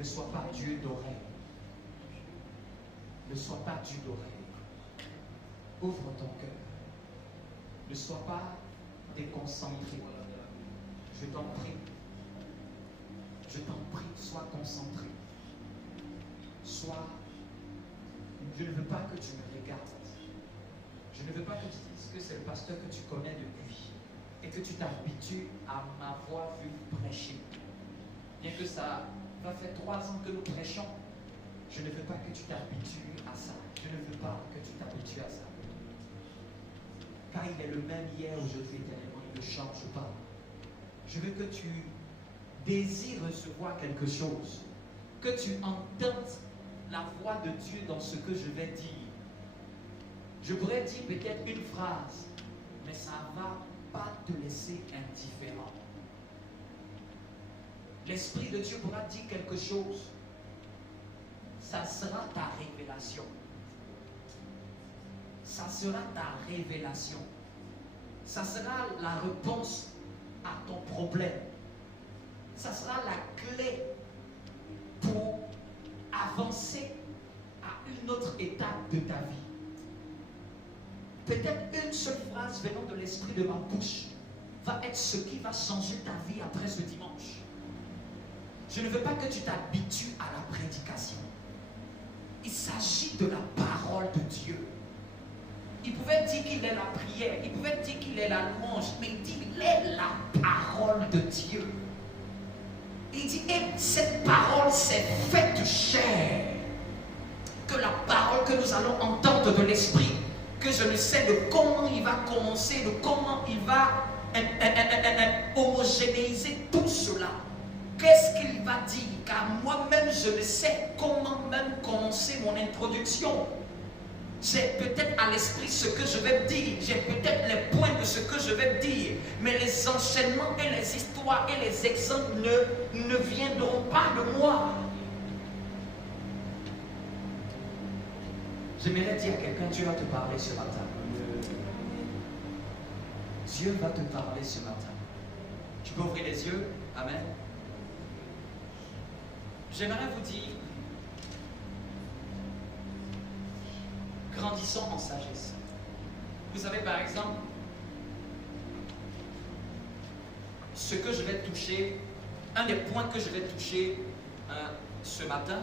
Ne sois pas Dieu d'oreille. Ne sois pas Dieu d'oreille. Ouvre ton cœur. Ne sois pas déconcentré. Je t'en prie. Je t'en prie, sois concentré. Je ne veux pas que tu me regardes. Je ne veux pas que tu dises que c'est le pasteur que tu connais depuis et que tu t'habitues à m'avoir vu prêcher. Bien que ça va faire 3 ans que nous prêchons, je ne veux pas que tu t'habitues à ça. Je ne veux pas que tu t'habitues à ça. Car il est le même hier, aujourd'hui, éternellement, il ne change pas. Je veux que tu désires recevoir quelque chose, que tu entendes la voix de Dieu dans ce que je vais dire. Je pourrais dire peut-être une phrase, mais ça ne va pas te laisser indifférent. L'Esprit de Dieu pourra dire quelque chose. Ça sera ta révélation. Ça sera ta révélation. Ça sera la réponse à ton problème. Ça sera la clé pour avancer à une autre étape de ta vie. Peut-être une seule phrase venant de l'esprit de ma bouche va être ce qui va changer ta vie après ce dimanche. Je ne veux pas que tu t'habitues à la prédication. Il s'agit de la parole de Dieu. Il pouvait dire qu'il est la prière, il pouvait dire qu'il est la louange, mais il dit qu'il est la parole de Dieu. Il dit, et cette parole s'est faite chair. Que la parole que nous allons entendre de l'Esprit, que je ne sais de comment il va commencer, de comment il va homogénéiser tout cela. Qu'est-ce qu'il va dire? Car moi-même, je ne sais comment même commencer mon introduction. J'ai peut-être à l'esprit ce que je vais dire, j'ai peut-être les points de ce que je vais dire, mais les enchaînements et les histoires et les exemples ne viendront pas de moi. J'aimerais dire à quelqu'un, Dieu va te parler ce matin. Dieu va te parler ce matin. Tu peux ouvrir les yeux? Amen. J'aimerais vous dire, grandissons en sagesse. Vous savez, par exemple, ce que je vais toucher, un des points que je vais toucher ce matin,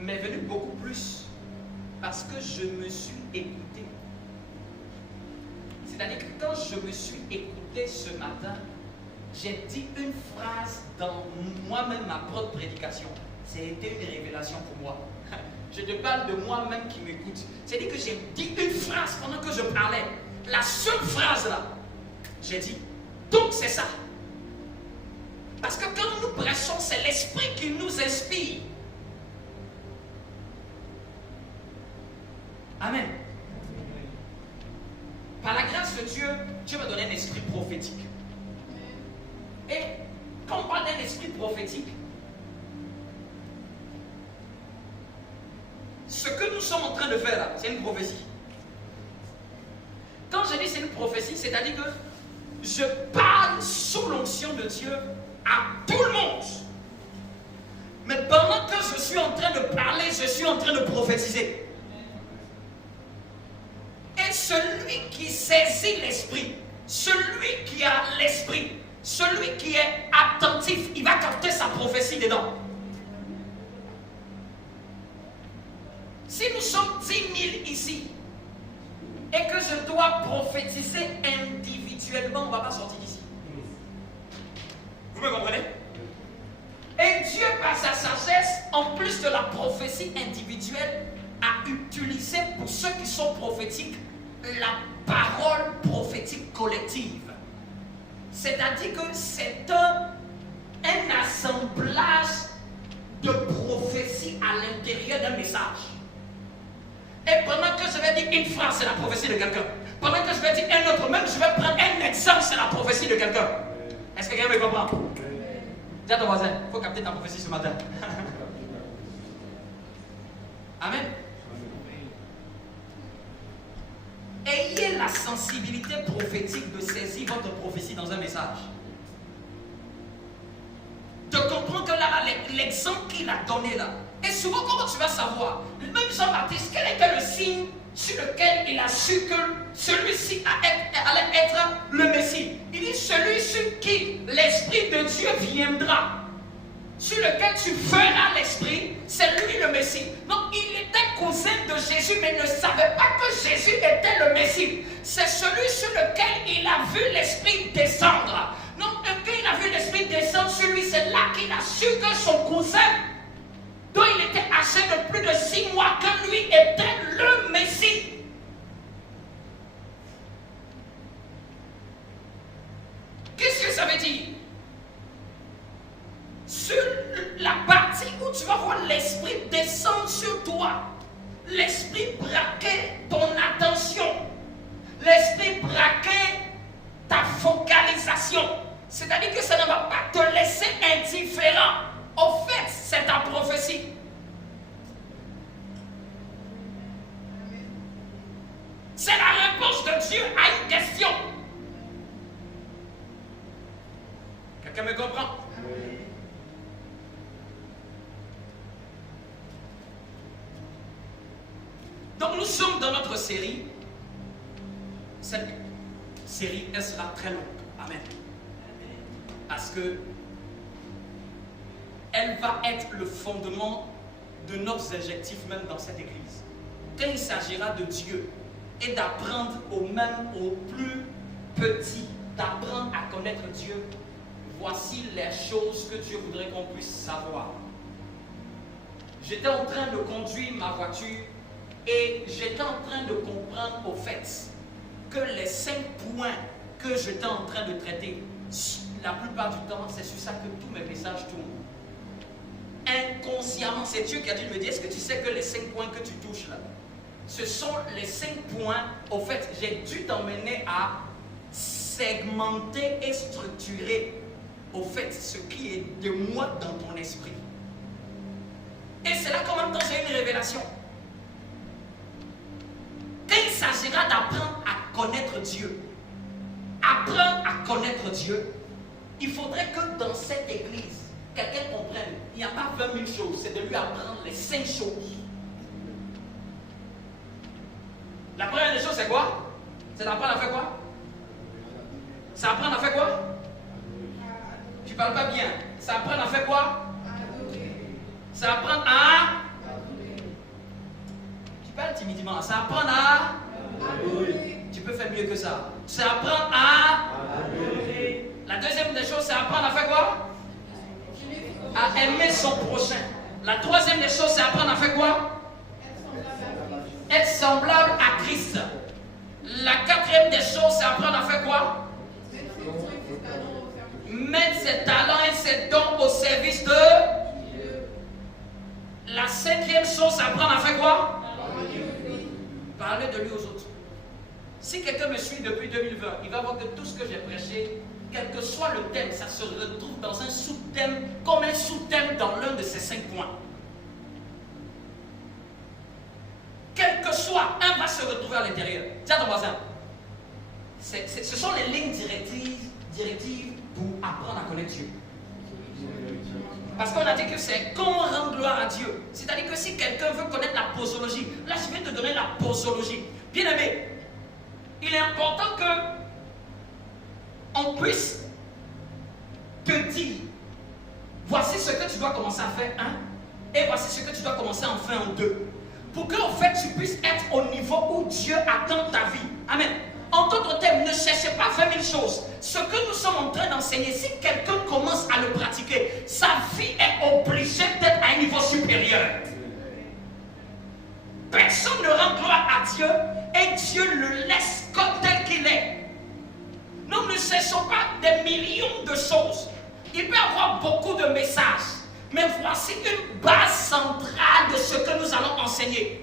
m'est venu beaucoup plus parce que je me suis écouté. C'est-à-dire que quand je me suis écouté ce matin, j'ai dit une phrase dans moi-même, ma propre prédication. C'était une révélation pour moi. Je te parle de moi-même qui m'écoute. C'est-à-dire que j'ai dit une phrase pendant que je parlais. La seule phrase là, j'ai dit, donc c'est ça. Parce que quand nous prêchons, c'est l'Esprit qui nous inspire. Amen. Par la grâce de Dieu, Dieu m'a donné un esprit prophétique. Et quand on parle d'un esprit prophétique, ce que nous sommes en train de faire là, c'est une prophétie. Quand je dis c'est une prophétie, c'est-à-dire que je parle sous l'onction de Dieu à tout le monde. Mais pendant que je suis en train de parler, je suis en train de prophétiser. Et celui qui saisit l'esprit, celui qui a l'esprit, celui qui est attentif, il va capter sa prophétie dedans. Si nous sommes 10 000 ici, et que je dois prophétiser individuellement, on ne va pas sortir d'ici. Vous me comprenez? Et Dieu, par sa sagesse, en plus de la prophétie individuelle, a utilisé pour ceux qui sont prophétiques la parole prophétique collective. C'est-à-dire que c'est un assemblage de prophéties à l'intérieur d'un message. Et pendant que je vais dire une phrase, c'est la prophétie de quelqu'un. Pendant que je vais dire un autre, même je vais prendre un exemple, c'est la prophétie de quelqu'un. Est-ce que quelqu'un me comprend? Dis à ton voisin, il faut capter ta prophétie ce matin. Amen. Ayez la sensibilité prophétique de saisir votre prophétie dans un message. te comprends que là, l'exemple qu'il a donné là, et souvent comment tu vas savoir, même Jean-Baptiste, quel était le signe sur lequel il a su que celui-ci allait être le Messie? Il dit celui sur qui l'Esprit de Dieu viendra, sur lequel tu feras l'Esprit, c'est lui le Messie. Donc il était cousin de Jésus, mais ne savait pas que Jésus était le Messie. C'est celui sur lequel il a vu l'Esprit descendre. Donc quand il a vu l'Esprit descendre sur lui, c'est là qu'il a su que son cousin, dont il était âgé de plus de 6 mois, que lui était le Messie. Qu'est-ce que ça veut dire? Sur la partie où tu vas voir l'Esprit descendre sur toi, l'Esprit braquer ton attention, l'Esprit braquer ta focalisation, c'est-à-dire que ça ne va pas te laisser indifférent. Au fait, c'est ta prophétie. C'est la réponse de Dieu à une question. Quelqu'un me comprend? Oui. Donc nous sommes dans notre série. Cette série, elle sera très longue. Amen. Parce que elle va être le fondement de nos objectifs même dans cette église. Quand il s'agira de Dieu et d'apprendre aux plus petits, d'apprendre à connaître Dieu, voici les choses que Dieu voudrait qu'on puisse savoir. J'étais en train de conduire ma voiture et j'étais en train de comprendre au fait que les 5 points que j'étais en train de traiter, la plupart du temps, c'est sur ça que tous mes messages tournent. Inconsciemment, c'est Dieu qui a dû me dire, est-ce que tu sais que les 5 points que tu touches là, ce sont les 5 points, au fait, j'ai dû t'emmener à segmenter et structurer, au fait, ce qui est de moi dans ton esprit. Et c'est là qu'en même temps, j'ai une révélation. Quand il s'agira d'apprendre à connaître Dieu, il faudrait que dans cette église, quelqu'un comprenne, il n'y a pas 20 000 choses, c'est de lui apprendre les 5 choses. La première des choses, c'est quoi? C'est d'apprendre à faire quoi? C'est apprendre à faire quoi? Tu parles pas bien. C'est apprendre à faire quoi? C'est apprendre à... Tu parles timidement. C'est apprendre à... Tu peux faire mieux que ça. C'est apprendre à... La deuxième des choses, c'est apprendre à faire quoi? À aimer son prochain. La troisième des choses, c'est apprendre à faire quoi? Être semblable à Christ. La quatrième des choses, c'est apprendre à faire quoi? Mettre ses talents et ses dons au service de... La cinquième chose, c'est apprendre à faire quoi? Parler de lui aux autres. Si quelqu'un me suit depuis 2020, il va voir que tout ce que j'ai prêché, quel que soit le thème, ça se retrouve dans un sous-thème, comme un sous-thème dans l'un de ces 5 points. Quel que soit, un va se retrouver à l'intérieur. Tiens ton voisin. Ce sont les lignes directives pour apprendre à connaître Dieu. Parce qu'on a dit que c'est comment rendre gloire à Dieu. C'est-à-dire que si quelqu'un veut connaître la posologie, là je viens de te donner la posologie. Bien aimé, il est important que on puisse te dire, voici ce que tu dois commencer à faire, 1, et voici ce que tu dois commencer à en faire en 2. Pour que en fait tu puisses être au niveau où Dieu attend ta vie. Amen. En d'autres termes, ne cherchez pas 20 000 choses. Ce que nous sommes en train d'enseigner, si quelqu'un commence à le pratiquer, sa vie est obligée d'être à un niveau supérieur. Personne ne rend gloire à Dieu et Dieu le laisse comme tel qu'il est. Nous ne cherchons pas des millions de choses. Il peut y avoir beaucoup de messages. Mais voici une base centrale de ce que nous allons enseigner.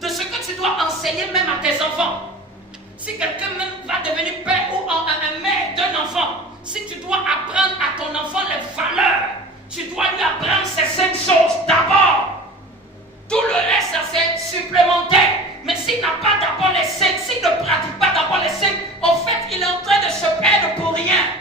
De ce que tu dois enseigner même à tes enfants. Si quelqu'un même va devenir père ou un mère d'un enfant, si tu dois apprendre à ton enfant les valeurs, tu dois lui apprendre ces 5 choses d'abord. Tout le reste, ça c'est supplémentaire. Mais s'il n'a pas d'abord les 5, s'il ne pratique pas d'abord les 5, en fait, il est en train de se perdre pour rien.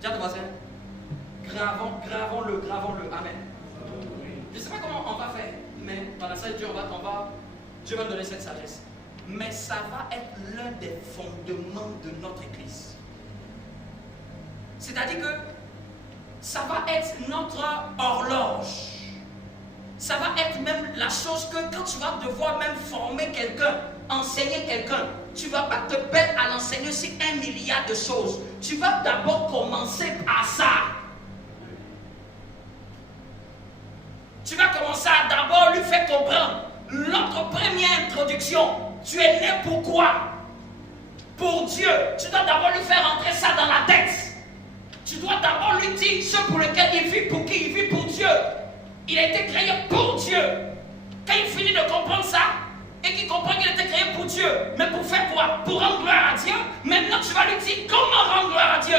Dis à ton voisin, gravons-le. Amen. Je ne sais pas comment on va faire, mais dans la salle de Dieu, Dieu va nous donner cette sagesse. Mais ça va être l'un des fondements de notre Église. C'est-à-dire que ça va être notre horloge. Ça va être même la chose que quand tu vas devoir même former quelqu'un, enseigner quelqu'un, tu ne vas pas te perdre à l'enseigner sur 1 milliard de choses. Tu vas d'abord commencer par ça. Tu vas commencer à d'abord lui faire comprendre. Notre première introduction, tu es né pour quoi? Pour Dieu. Tu dois d'abord lui faire entrer ça dans la tête. Tu dois d'abord lui dire ce pour lequel il vit, pour qui il vit, pour Dieu. Il a été créé pour Dieu. Quand il finit de comprendre ça, et qu'il comprend qu'il a été créé pour Dieu, mais pour faire quoi? Pour rendre gloire à Dieu. Maintenant, tu vas lui dire comment rendre gloire à Dieu.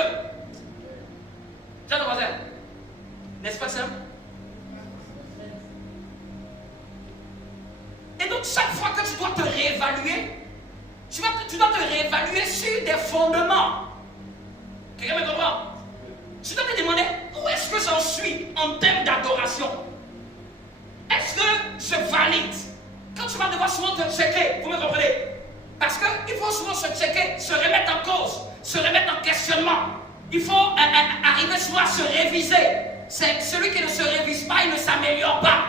Tiens, voisin, n'est-ce pas simple? Et donc, chaque fois que tu dois te réévaluer, tu dois te réévaluer sur des fondements. Quelqu'un me comprend? Tu dois te demander où est-ce que j'en suis en termes d'adoration. Est-ce que je valide? Quand tu vas devoir souvent te checker, vous me comprenez? Parce qu'il faut souvent se checker, se remettre en cause, se remettre en questionnement. Il faut arriver souvent à se réviser. C'est celui qui ne se révise pas, il ne s'améliore pas.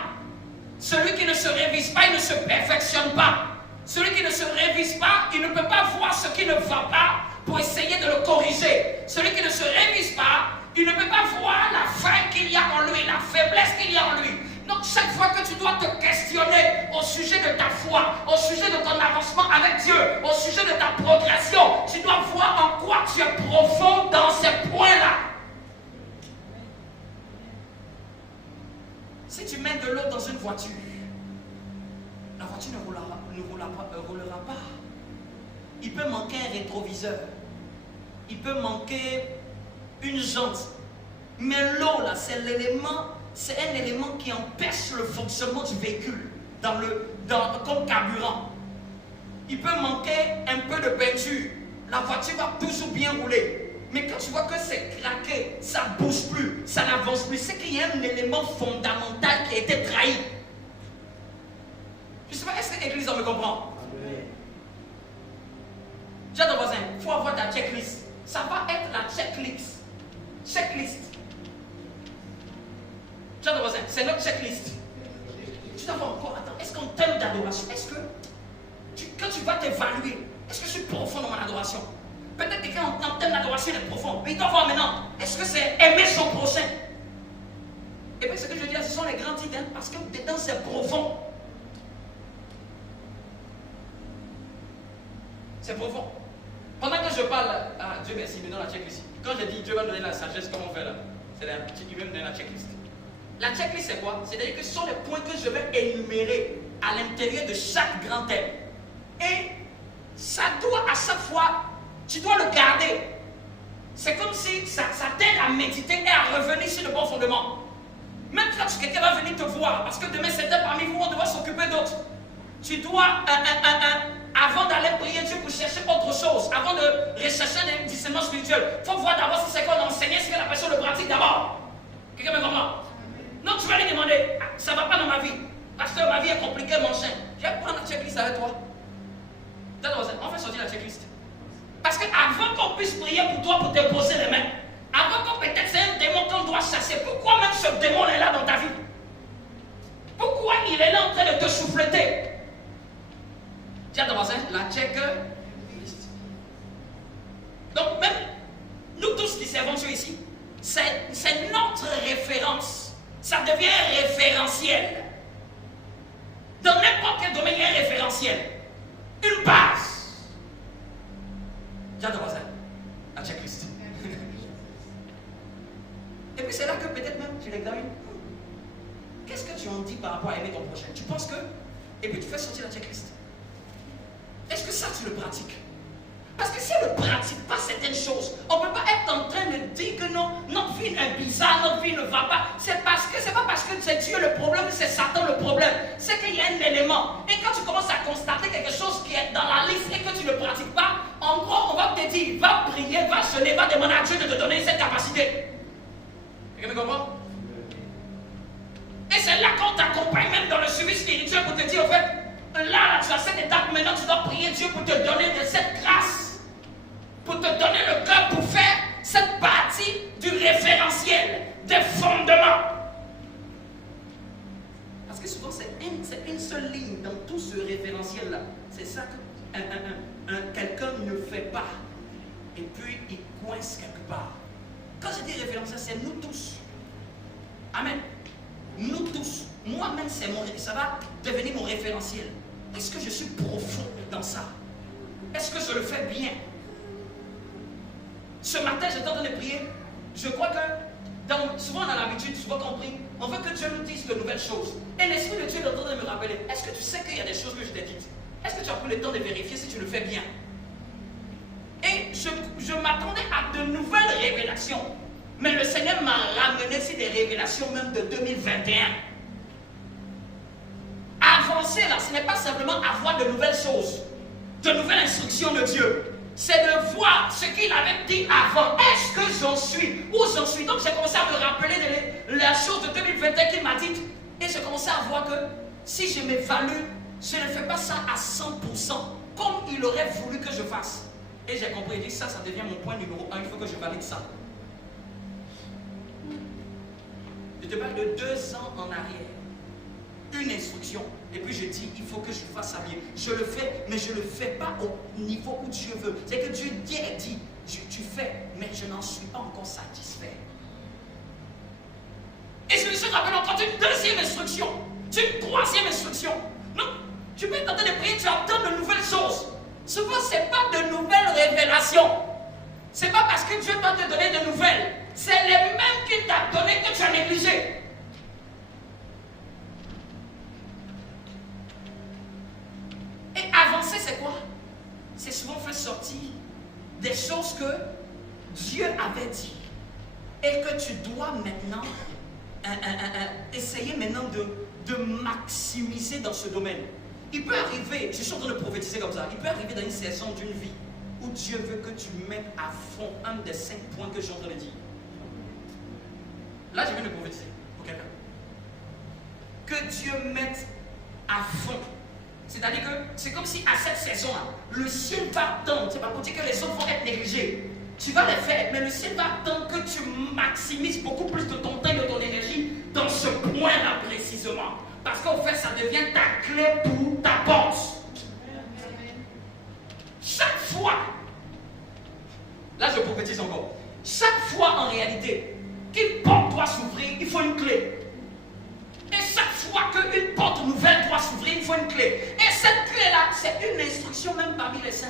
Celui qui ne se révise pas, il ne se perfectionne pas. Celui qui ne se révise pas, il ne peut pas voir ce qui ne va pas pour essayer de le corriger. Celui qui ne se révise pas, il ne peut pas voir la faille qu'il y a en lui, la faiblesse qu'il y a en lui. Donc chaque fois que tu dois te questionner au sujet de ta foi, au sujet de ton avancement avec Dieu, au sujet de ta progression, tu dois voir en quoi tu es profond dans ces points-là. Si tu mets de l'eau dans une voiture, la voiture ne roulera pas. Il peut manquer un rétroviseur. Il peut manquer une jante. Mais l'eau, là, c'est un élément qui empêche le fonctionnement du véhicule comme carburant. Il peut manquer un peu de peinture. La voiture va toujours bien rouler. Mais quand tu vois que c'est craqué, ça ne bouge plus, ça n'avance plus, c'est qu'il y a un élément fondamental qui a été trahi. Je ne sais pas, est-ce que l'église en me comprend? Dis à ton voisin, il faut avoir ta checklist. Ça va être la checklist. Checklist. Dis à ton voisin, c'est notre checklist. Tu dois voir encore, attends, est-ce qu'en termes d'adoration, est-ce que quand tu vas t'évaluer, est-ce que je suis profond dans mon adoration? Peut-être que en termes d'adoration, il est profond. Mais il doit voir maintenant, est-ce que c'est aimer son prochain? Et puis ce que je veux dire, ce sont les grands titres, parce que dedans c'est profond. C'est profond. Pendant que je parle, Dieu merci, il me donne la checklist. Quand je dis Dieu va me donner la sagesse, comment on fait là? Il va me donner la checklist. La checklist c'est quoi? C'est-à-dire que ce sont les points que je vais énumérer à l'intérieur de chaque grand thème. Et ça doit à chaque fois, tu dois le garder. C'est comme si ça t'aide à méditer et à revenir sur le bon fondement. Même quand quelqu'un va venir te voir, parce que demain certains parmi vous vont devoir s'occuper d'autres. Tu dois, avant d'aller prier Dieu pour chercher autre chose, avant de rechercher un discernement spirituel, il faut voir d'abord si c'est qu'on a enseigné, si la personne le pratique d'abord. Quelqu'un me comprend? Non, tu vas lui demander, ça ne va pas dans ma vie. Pasteur, ma vie est compliquée, mon chien. Je vais prendre la checklist avec toi. On fait sortir la checklist. Parce qu'avant qu'on puisse prier pour toi, pour te poser les mains, avant qu'on peut-être c'est un démon qu'on doit chasser, pourquoi même ce démon est là dans ta vie? Pourquoi il est là en train de te souffleter? Tiens, ton voisin, la checklist. Donc même, nous tous qui servons Dieu ici, c'est notre référence. Ça devient référentiel. Dans n'importe quel domaine, il y a un référentiel. Une base. Tiens, ton voisin, la checklist. Et puis c'est là que peut-être même tu l'examines. Qu'est-ce que tu en dis par rapport à aimer ton prochain? Tu penses que... Et puis tu fais sortir la checklist. Est-ce que ça tu le pratiques? Parce que si on ne pratique pas certaines choses, on ne peut pas être en train de dire que non, notre vie est bizarre, notre vie ne va pas. C'est pas parce que c'est Dieu le problème, c'est Satan le problème. C'est qu'il y a un élément. Et quand tu commences à constater quelque chose qui est dans la liste et que tu ne pratiques pas, en gros, on va te dire, va prier, va jeûner, va demander à Dieu de te donner cette capacité. capacité. Quelqu'un me comprend? Et c'est là qu'on t'accompagne même dans le suivi spirituel pour te dire, en fait, là, tu as cette étape, maintenant tu dois prier Dieu pour te donner de cette grâce, pour te donner le cœur pour faire cette partie du référentiel, des fondements. Parce que souvent, c'est une seule ligne dans tout ce référentiel-là. C'est ça que quelqu'un ne fait pas. Et puis, il coince quelque part. Quand je dis référentiel, c'est nous tous. Amen. Nous tous. Moi-même, ça va devenir mon référentiel. Est-ce que je suis profond dans ça? Est-ce que je le fais bien? Ce matin, j'étais en train de prier. Je crois que, souvent on a l'habitude, souvent qu'on prie, on veut que Dieu nous dise de nouvelles choses. Et l'Esprit de Dieu est en train de me rappeler. Est-ce que tu sais qu'il y a des choses que je t'ai dites? Est-ce que tu as pris le temps de vérifier si tu le fais bien? Et je m'attendais à de nouvelles révélations. Mais le Seigneur m'a ramené sur des révélations même de 2021. Avancer là, ce n'est pas simplement avoir de nouvelles choses, de nouvelles instructions de Dieu. C'est de voir ce qu'il avait dit avant. Est-ce que j'en suis? Où j'en suis? Donc j'ai commencé à me rappeler la chose de 2021 qu'il m'a dit. Et j'ai commencé à voir que si je m'évalue, je ne fais pas ça à 100% comme il aurait voulu que je fasse. Et j'ai compris, il dit ça devient mon point numéro 1, il faut que je valide ça. Je te parle de 2 ans en arrière. Une instruction. Et puis je dis, il faut que je fasse ça bien. Je le fais, mais je ne le fais pas au niveau où Dieu veut. C'est que Dieu dit, tu fais, mais je n'en suis pas encore satisfait. Et je me suis rappelé encore d'une 2e instruction, d'une 3e instruction. Non, tu peux tenter de prier, tu attends de nouvelles choses. Souvent, ce n'est pas de nouvelles révélations. Ce n'est pas parce que Dieu doit te donner de nouvelles. C'est les mêmes qu'il t'a donné que tu as négligé. Et avancer, c'est quoi? C'est souvent faire sortir des choses que Dieu avait dit. Et que tu dois maintenant essayer maintenant de maximiser dans ce domaine. Il peut arriver, je suis en train de prophétiser comme ça, il peut arriver dans une saison d'une vie où Dieu veut que tu mettes à fond un des 5 points que je suis en train de dire. Là, je viens de prophétiser pour quelqu'un. Que Dieu mette à fond. C'est-à-dire que c'est comme si à cette saison-là, le ciel va attendre. C'est pas pour dire que les autres vont être négligés. Tu vas les faire, mais le ciel va attendre que tu maximises beaucoup plus de ton temps et de ton énergie dans ce point-là précisément. Parce qu'en fait, ça devient ta clé pour ta porte. Chaque fois, là je prophétise encore, chaque fois en réalité qu'une porte doit s'ouvrir, il faut une clé. Et chaque fois qu'une porte nouvelle doit s'ouvrir, il faut une clé. Et cette clé-là, c'est une instruction même parmi les 5.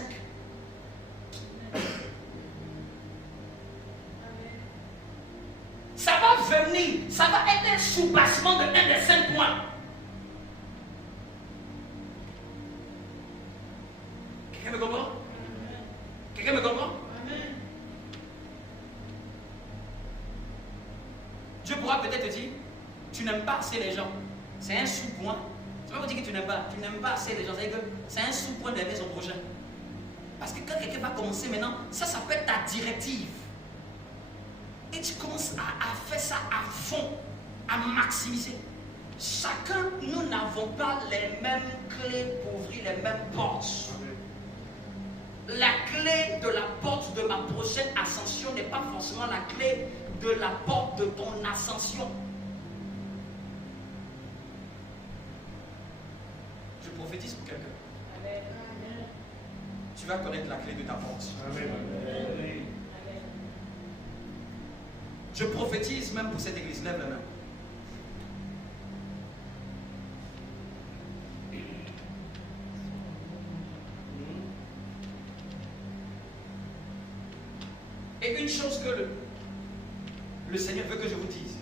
Ça va venir, ça va être un soubassement de un des 5 points. Quelqu'un me comprend? Quelqu'un me comprend? Dieu pourra peut-être te dire, tu n'aimes pas assez les gens. C'est un sous-point. Tu vas me dire que tu n'aimes pas assez les gens. C'est-à-dire que c'est un sous-point d'aimer son prochain. Parce que quand quelqu'un va commencer maintenant, ça peut être ta directive. Et tu commences à faire ça à fond, à maximiser. Chacun, nous n'avons pas les mêmes clés pour ouvrir les mêmes portes. La clé de la porte de ma prochaine ascension n'est pas forcément la clé de la porte de ton ascension. Je prophétise pour quelqu'un. Tu vas connaître la clé de ta porte. Amen. Je prophétise même pour cette église. Lève la main. Et une chose que le Seigneur veut que je vous dise.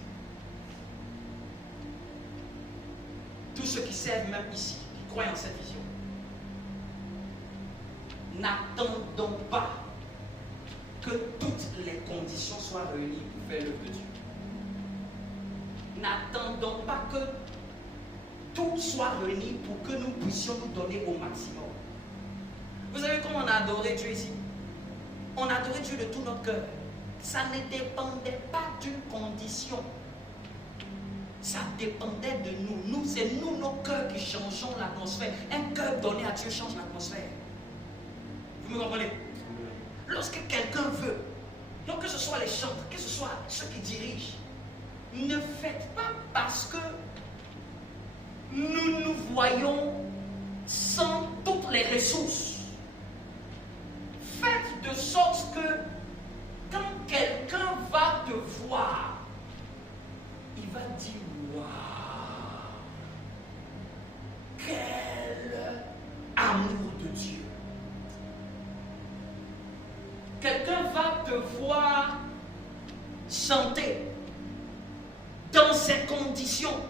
Tous ceux qui servent même ici, qui croient en cette vision, n'attendons pas que toutes les conditions soient réunies pour faire l'œuvre de Dieu. N'attendons pas que tout soit réuni pour que nous puissions nous donner au maximum. Vous savez comment on a adoré Dieu ici? On a adoré Dieu de tout notre cœur. ça ne dépendait pas d'une condition. Ça dépendait de nous. C'est nous, nos cœurs, qui changeons l'atmosphère. Un cœur donné à Dieu change l'atmosphère. Vous me comprenez? Lorsque quelqu'un veut, donc que ce soit les chantres, que ce soit ceux qui dirigent, ne faites pas parce que nous nous voyons sans toutes les ressources. Faites de sorte que quand quelqu'un va te voir, il va dire waouh, quel amour de Dieu. Quelqu'un va te voir chanter dans ces conditions.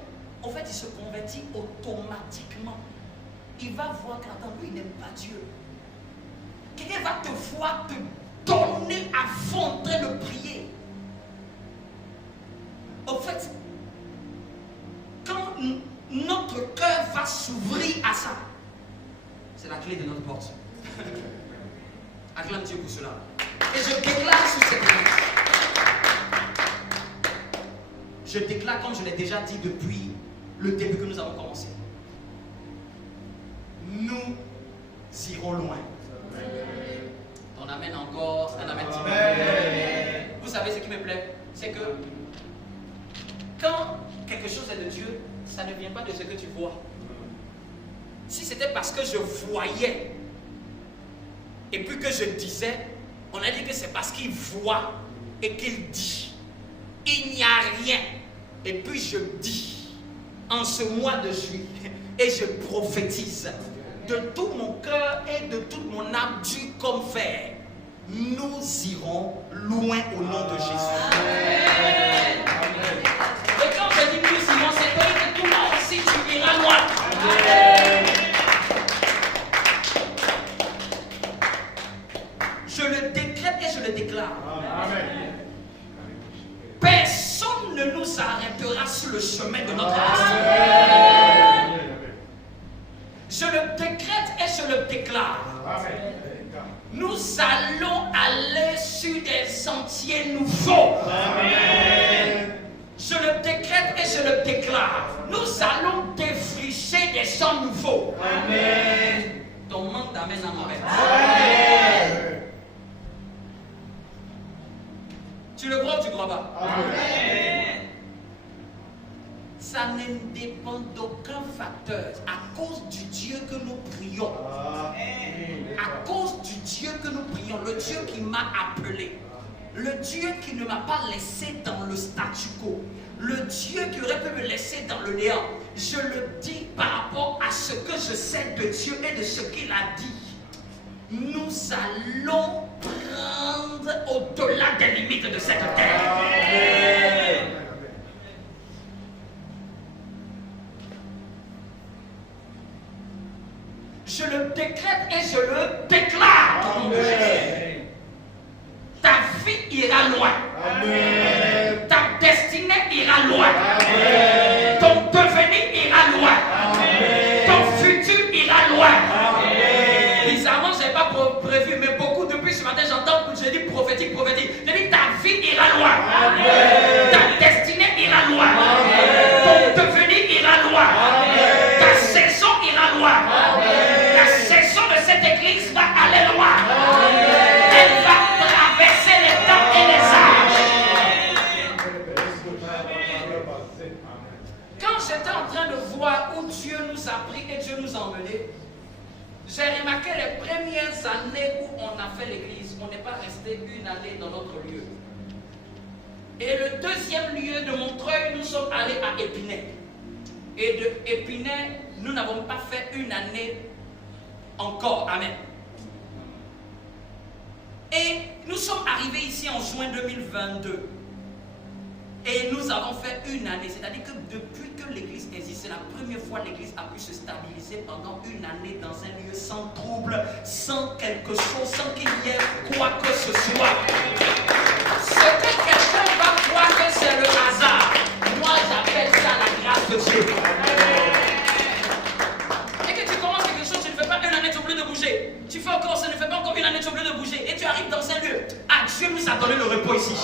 En fait, il se convertit automatiquement. Il va voir qu'attends, lui, il n'aime pas Dieu. Quelqu'un va te voir te donner à fond en train de prier. En fait, quand notre cœur va s'ouvrir à ça, c'est la clé de notre porte. Acclame Dieu pour cela. Et je déclare sur cette église. Je déclare, comme je l'ai déjà dit depuis le début que nous avons commencé. Nous irons loin. On amène encore un amen. Vous savez ce qui me plaît, c'est que quand quelque chose est de Dieu, ça ne vient pas de ce que tu vois. Si c'était parce que je voyais et puis que je disais, on a dit que c'est parce qu'il voit et qu'il dit. Il n'y a rien. Et puis je dis en ce mois de juillet et je prophétise de tout mon cœur et de toute mon âme, dur comme fer, nous irons loin au nom de Jésus. Amen. Et quand je dis nous irons, c'est que toi aussi tu iras loin. Amen. Je le décrète et je le déclare. Amen. Personne ne nous arrêtera sur le chemin de notre destinée. Je le décrète et je le déclare. Amen. Nous allons aller sur des sentiers nouveaux. Amen. Je le décrète et je le déclare. Nous allons défricher des champs nouveaux. Amen. Ton manque d'amène à ma Amen. Tu le crois ou tu ne crois pas? Amen. Ça ne dépend d'aucun facteur. À cause du Dieu que nous prions. Amen. À cause du Dieu que nous prions. Le Dieu qui m'a appelé. Le Dieu qui ne m'a pas laissé dans le statu quo. Le Dieu qui aurait pu me laisser dans le néant. Je le dis par rapport à ce que je sais de Dieu et de ce qu'il a dit. Nous allons prendre au-delà des limites de cette terre. Amen. Je le décrète et je le déclare. Amen. Ta vie ira loin. Amen. Ta destinée ira loin. Amen. Ton devenir ira loin. Amen. Ton futur ira loin. Amen. Bizarrement, je n'ai pas prévu, mais beaucoup depuis ce matin, j'entends, je dis prophétique. Je dis ta vie ira loin. Amen. Ta destinée ira loin. Amen. Ton devenir ira loin. Amen. Ta saison ira loin. Amen. La saison de cette église va aller loin. Amen. Elle va traverser les temps et les âges. Quand j'étais en train de voir où Dieu nous a pris et Dieu nous a emmenés, j'ai remarqué les premières années où on a fait l'église, on n'est pas resté une année dans notre lieu. Et le deuxième lieu de Montreuil, nous sommes allés à Épinay. Et de Épinay, nous n'avons pas fait une année encore. Amen. Et nous sommes arrivés ici en juin 2022. Et nous avons fait une année. C'est-à-dire que depuis que l'église existe, c'est la première fois que l'église a pu se stabiliser pendant une année dans un lieu sans trouble, sans quelque chose, sans qu'il y ait quoi que ce soit. Ce que quelqu'un va croire que c'est le hasard, moi j'appelle ça la grâce de Dieu. Et que tu commences quelque chose, tu ne fais pas une année, tu oublies de bouger. Tu fais encore, ça ne fait pas encore une année, tu oublies de bouger. Et tu arrives dans un lieu. Ah, Dieu nous a donné le repos ici.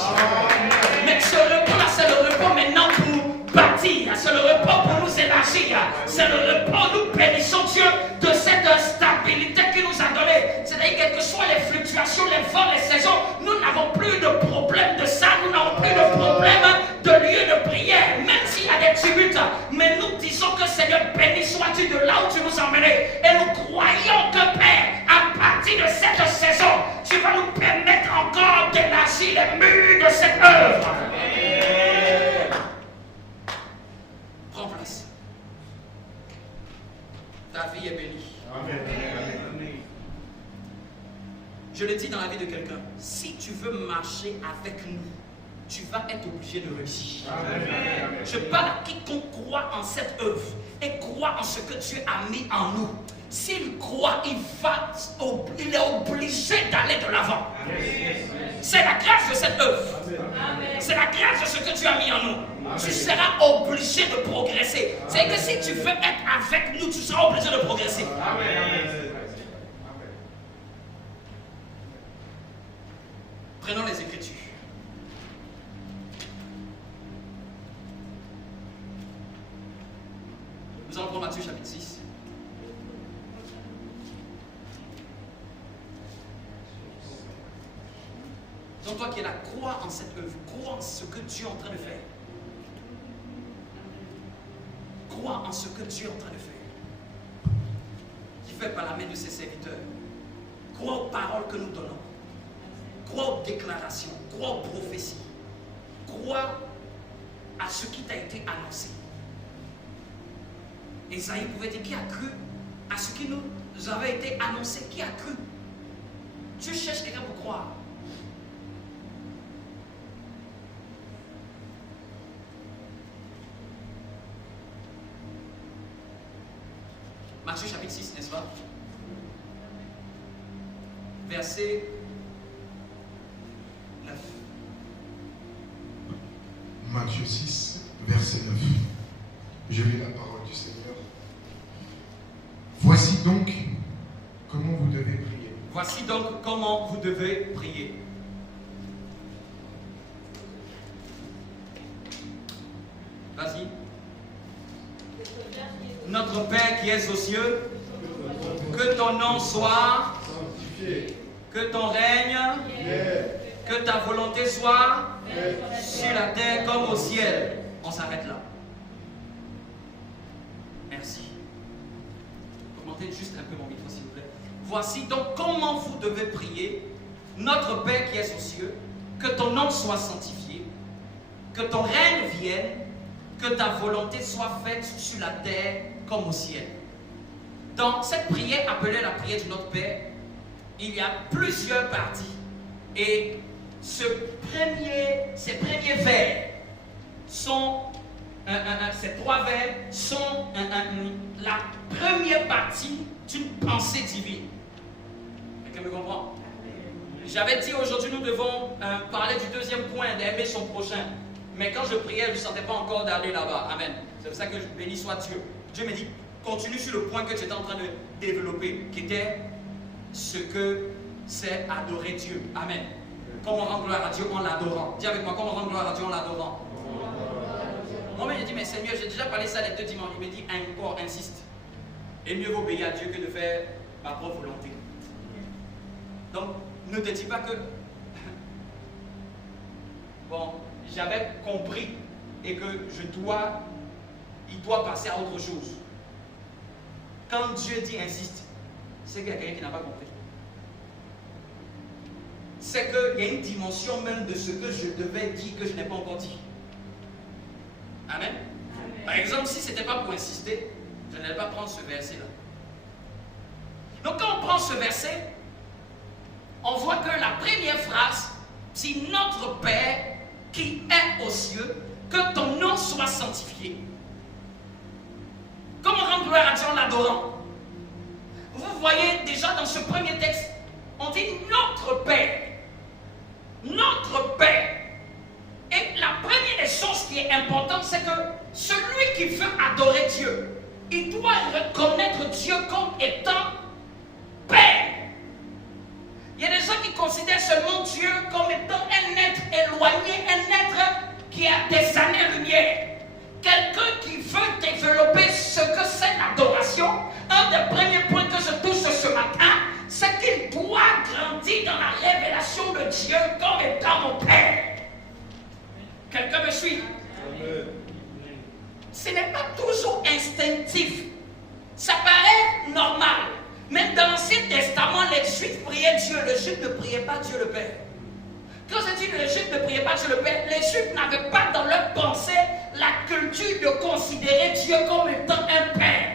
bâtir, c'est le repos pour nous élargir, c'est le repos, nous bénissons Dieu de cette stabilité qu'il nous a donnée. C'est-à-dire, quelles que soient les fluctuations, les vents, les saisons, nous n'avons plus de problème de ça, nous n'avons plus de problème de lieu de prière, même s'il y a des tumultes. Mais nous disons que Seigneur, béni sois-tu de là où tu nous as emmenés. Et nous croyons que Père, à partir de cette saison, tu vas nous permettre encore d'élargir les murs de cette œuvre. Prends place. Ta vie est bénie. Amen. Je le dis dans la vie de quelqu'un, si tu veux marcher avec nous, tu vas être obligé de réussir. Amen. Je parle à quiconque croit en cette œuvre et croit en ce que Dieu a mis en nous. S'il croit, il est obligé d'aller de l'avant. C'est la grâce de cette œuvre. C'est la grâce de ce que tu as mis en nous. Amen. Tu seras obligé de progresser. C'est que si tu veux être avec nous, tu seras obligé de progresser. Amen. Prenons les Écritures. Nous allons prendre Matthieu chapitre 6. Donc toi qui es là, crois en cette œuvre, crois en ce que Dieu est en train de faire. Crois en ce que Dieu est en train de faire. Qui fait par la main de ses serviteurs. Crois aux paroles que nous donnons. Crois aux déclarations, crois aux prophéties. Crois à ce qui t'a été annoncé. Esaïe pouvait dire, qui a cru à ce qui nous avait été annoncé? Qui a cru? Dieu cherche quelqu'un pour croire. Matthieu chapitre 6, n'est-ce pas? Verset 9. Matthieu 6, verset 9. Je lis la parole du Seigneur. Voici donc comment vous devez prier. Voici donc comment vous devez prier. Vas-y. Notre Père qui es aux cieux, que ton nom soit sanctifié, que ton règne, que ta volonté soit sur la terre comme au ciel. On s'arrête là. Merci. Augmentez juste un peu mon micro s'il vous plaît. Voici donc comment vous devez prier. Notre Père qui es aux cieux, que ton nom soit sanctifié, que ton règne vienne, que ta volonté soit faite sur la terre comme au ciel. Dans cette prière appelée la prière de notre Père, il y a plusieurs parties. Et ces premiers vers sont, ces trois vers sont la première partie d'une pensée divine. Quelqu'un me comprend? J'avais dit aujourd'hui nous devons parler du deuxième point, d'aimer son prochain. Mais quand je priais, je ne sentais pas encore d'aller là-bas. Amen. C'est pour ça que je bénis soit Dieu. Dieu me dit, continue sur le point que tu étais en train de développer, qui était ce que c'est adorer Dieu. Amen. Comment rendre gloire à Dieu en l'adorant? Dis avec moi, comment rendre gloire à Dieu en l'adorant? Moi-même, j'ai dit, mais Seigneur, j'ai déjà parlé ça les 2 dimanches. Il me dit, encore, insiste. Et mieux vaut obéir à Dieu que de faire ma propre volonté. Donc, ne te dis pas que... Bon, j'avais compris et que il doit passer à autre chose. Quand Dieu dit insiste, c'est qu'il y a quelqu'un qui n'a pas compris. C'est qu'il y a une dimension même de ce que je devais dire que je n'ai pas encore dit. Amen. Amen. Par exemple, si ce n'était pas pour insister, je n'allais pas prendre ce verset-là. Donc quand on prend ce verset, on voit que la première phrase, c'est notre Père qui est aux cieux, que ton nom soit sanctifié. Comment rendre gloire à Dieu en l'adorant? Vous voyez déjà dans ce premier texte, on dit notre Père. Notre Père. Et la première des choses qui est importante, c'est que celui qui veut adorer Dieu, il doit reconnaître Dieu comme étant Père. Il y a des gens qui considèrent seulement Dieu comme étant un être éloigné, un être qui a des années-lumière. Quel des premiers points que je touche ce matin, c'est qu'il doit grandir dans la révélation de Dieu comme étant mon Père. Quelqu'un me suit? Amen. Ce n'est pas toujours instinctif. Ça paraît normal. Mais dans l'Ancien Testament, les Juifs priaient Dieu. Les Juifs ne priaient pas Dieu le Père. Quand je dis que les Juifs ne priaient pas Dieu le Père, les Juifs n'avaient pas dans leur pensée la culture de considérer Dieu comme étant un Père.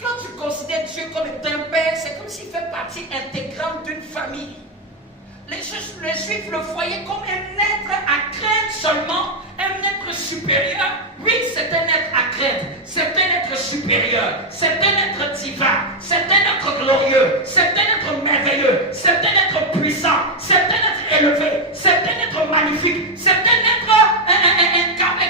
Quand tu considères Dieu comme étant un Père, c'est comme s'il fait partie intégrante d'une famille. Les Juifs le voyaient comme un être à craindre seulement, un être supérieur. Oui, c'est un être à craindre, c'est un être supérieur, c'est un être divin, c'est un être glorieux, c'est un être merveilleux, c'est un être puissant, c'est un être élevé, c'est un être magnifique, c'est un être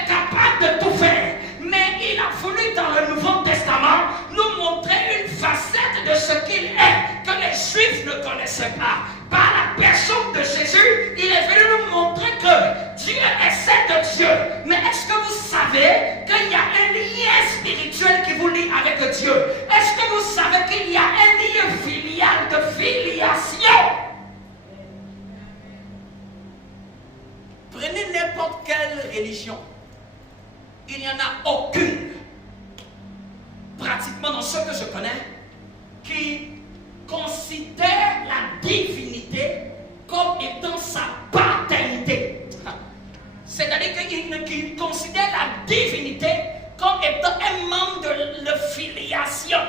capable de tout faire. Mais il a voulu dans le Nouveau Testament nous montrer une facette de ce qu'il est que les Juifs ne connaissaient pas. Par la personne de Jésus, il est venu nous montrer que Dieu est cet Dieu. Mais est-ce que vous savez qu'il y a un lien spirituel qui vous lie avec Dieu? Est-ce que vous savez qu'il y a un lien filial de filiation? Prenez n'importe quelle religion. Il n'y en a aucune, pratiquement dans ceux que je connais, qui considère la divinité comme étant sa paternité. C'est-à-dire qu'il considère la divinité comme étant un membre de filiation,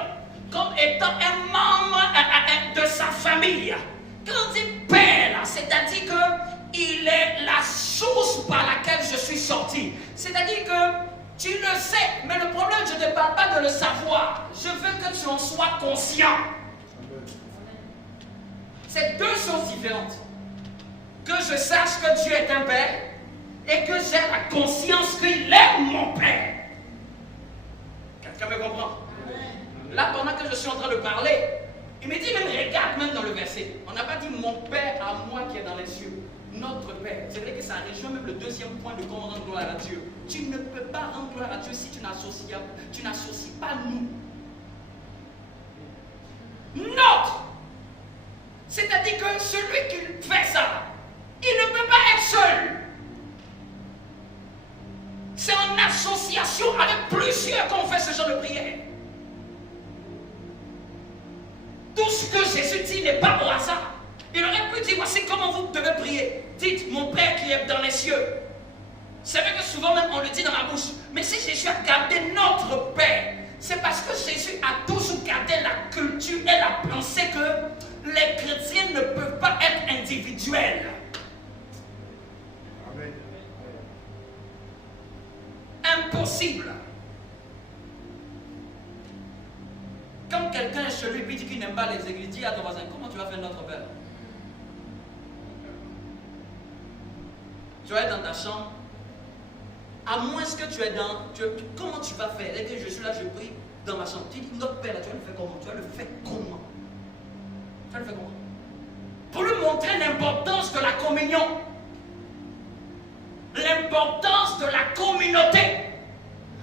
comme étant un membre de sa famille. Quand on dit père, c'est-à-dire qu'il est la source par laquelle je suis sorti. C'est-à-dire que tu le sais, mais le problème, je ne parle pas de le savoir. Je veux que tu en sois conscient. C'est deux choses différentes. Que je sache que Dieu est un Père et que j'ai la conscience qu'il est mon Père. Quelqu'un me comprend? Là, pendant que je suis en train de parler, il me dit même, regarde même dans le verset. On n'a pas dit mon Père à moi qui est dans les cieux. Notre Père. C'est vrai que ça rejoint même le deuxième point de comment rendre gloire à Dieu. Tu ne peux pas rendre gloire à Dieu si tu n'associes pas nous. Notre. C'est-à-dire que celui qui fait ça, il ne peut pas être seul. C'est en association avec plusieurs qu'on fait ce genre de prière. Tout ce que Jésus dit n'est pas au hasard. Il aurait pu dire, voici comment vous devez prier. Dites, mon Père qui est dans les cieux. C'est vrai que souvent même on le dit dans la bouche. Mais si Jésus a gardé notre Père, c'est parce que Jésus a toujours gardé la culture et la pensée que les chrétiens ne peuvent pas être individuels. Amen. Impossible. Quand quelqu'un est chez lui et dit qu'il n'aime pas les églises, dis à ton voisin, comment tu vas faire notre Père? Tu vas être dans ta chambre, à moins que tu es dans... comment tu vas faire? Et que je suis là, je prie dans ma chambre. Tu dis, notre Père, là, tu vas le faire comment? Tu vas le faire comment? Tu vas le faire comment? Pour lui montrer l'importance de la communion, l'importance de la communauté,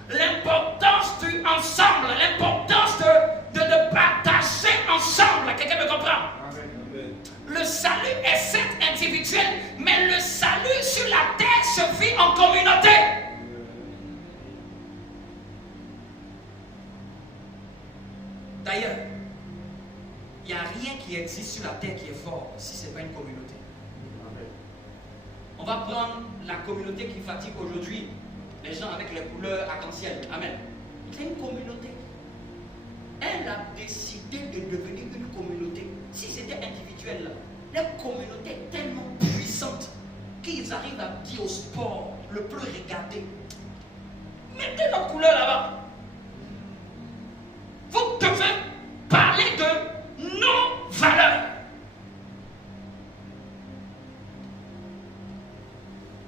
l'importance du ensemble, l'importance de partager ensemble. Quelqu'un me comprend? Le salut est certes individuel, mais le salut sur la terre se vit en communauté. D'ailleurs, il n'y a rien qui existe sur la terre qui est fort si ce n'est pas une communauté. On va prendre la communauté qui fatigue aujourd'hui, les gens avec les couleurs arc-en-ciel. Amen. C'est une communauté. Elle a décidé de devenir une communauté. Si c'était individuel, la communauté est tellement puissante qu'ils arrivent à dire au sport le plus regardé, mettez nos couleurs là-bas. Vous devez parler de nos valeurs.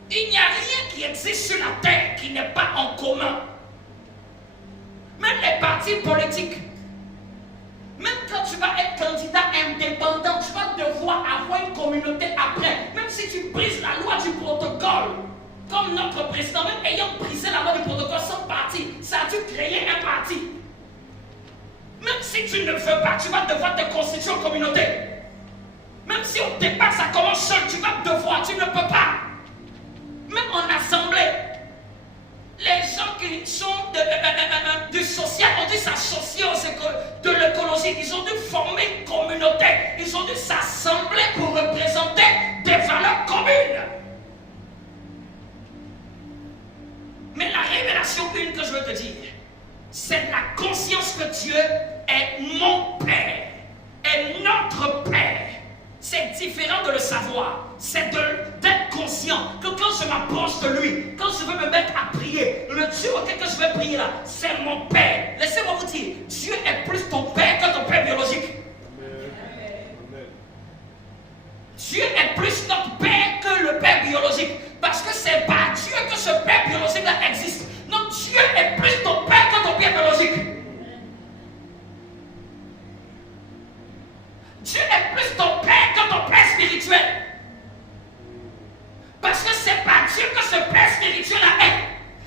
Il n'y a rien qui existe sur la terre qui n'est pas en commun. Même les partis politiques. Même quand tu vas être candidat indépendant, tu vas devoir avoir une communauté après. Même si tu brises la loi du protocole, comme notre président, même ayant brisé la loi du protocole sans parti, ça a dû créer un parti. Même si tu ne veux pas, tu vas devoir te constituer en communauté. Même si au départ ça commence seul, tu vas devoir, tu ne peux pas. Même en assemblée, les gens qui sont du social ont dû s'associer de l'écologie. Ils ont dû former une communauté. Ils ont dû s'assembler pour représenter des valeurs communes. Mais la révélation une que je veux te dire, c'est la conscience que Dieu est mon Père, est notre Père. C'est différent de le savoir. C'est d'être conscient que quand je m'approche de lui, quand je veux me mettre à prier, le Dieu auquel je vais prier là, c'est mon Père. Laissez-moi vous dire, Dieu est plus ton Père que ton Père biologique. Dieu est plus notre Père que le Père biologique. Parce que c'est par Dieu que ce Père biologique là existe. Donc Dieu est plus ton Père que ton Père biologique. Dieu est plus ton Père que ton Père spirituel. Parce que c'est par Dieu que ce Père spirituel-là est.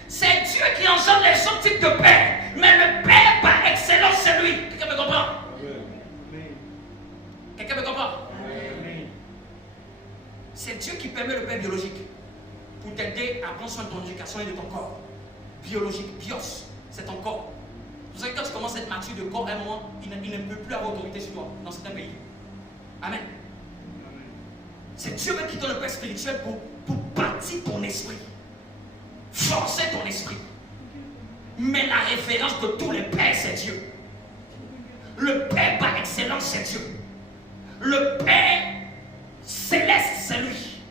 C'est Dieu qui engendre les autres types de Père. Mais le Père par excellence, c'est lui. Quelqu'un me comprend? Quelqu'un me comprend? C'est Dieu qui permet le Père biologique pour t'aider à prendre soin de ton éducation et de ton corps. Biologique, bios, c'est ton corps. Vous savez, quand tu commences à être mature de corps, à un moment, il ne peut plus avoir autorité sur toi dans certains pays. Amen. C'est Dieu même qui donne le Père spirituel pour bâtir ton esprit, forcer ton esprit. Mais la référence de tous les pères, c'est Dieu. Le Père par excellence, c'est Dieu. Le Père céleste, c'est lui.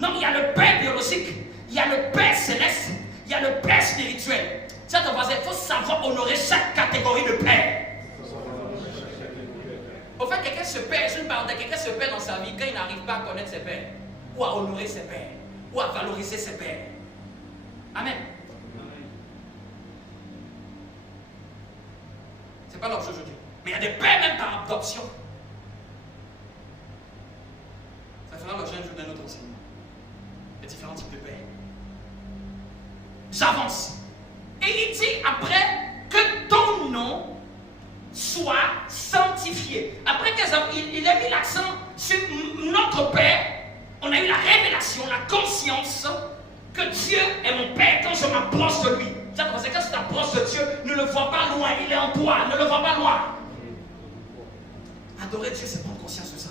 Non, il y a le Père biologique, il y a le Père céleste, il y a le Père spirituel. Il faut savoir honorer chaque catégorie de Père. Au fait, quelqu'un se perd, je ne parle de quelqu'un se perd dans sa vie quand il n'arrive pas à connaître ses pères, ou à honorer ses pères, ou à valoriser ses pères. Amen. C'est pas l'objet aujourd'hui. Mais il y a des pères même par adoption. Ça fera l'objet un jour d'un autre enseignement. Les différents types de pères. J'avance. Et il dit après que ton nom soit sanctifié. Après qu'il a mis l'accent sur notre Père, on a eu la révélation, la conscience que Dieu est mon Père quand je m'approche de lui. Parce que quand tu t'approches de Dieu, ne le vois pas loin, il est en toi, ne le vois pas loin. Adorer Dieu, c'est prendre conscience de ça.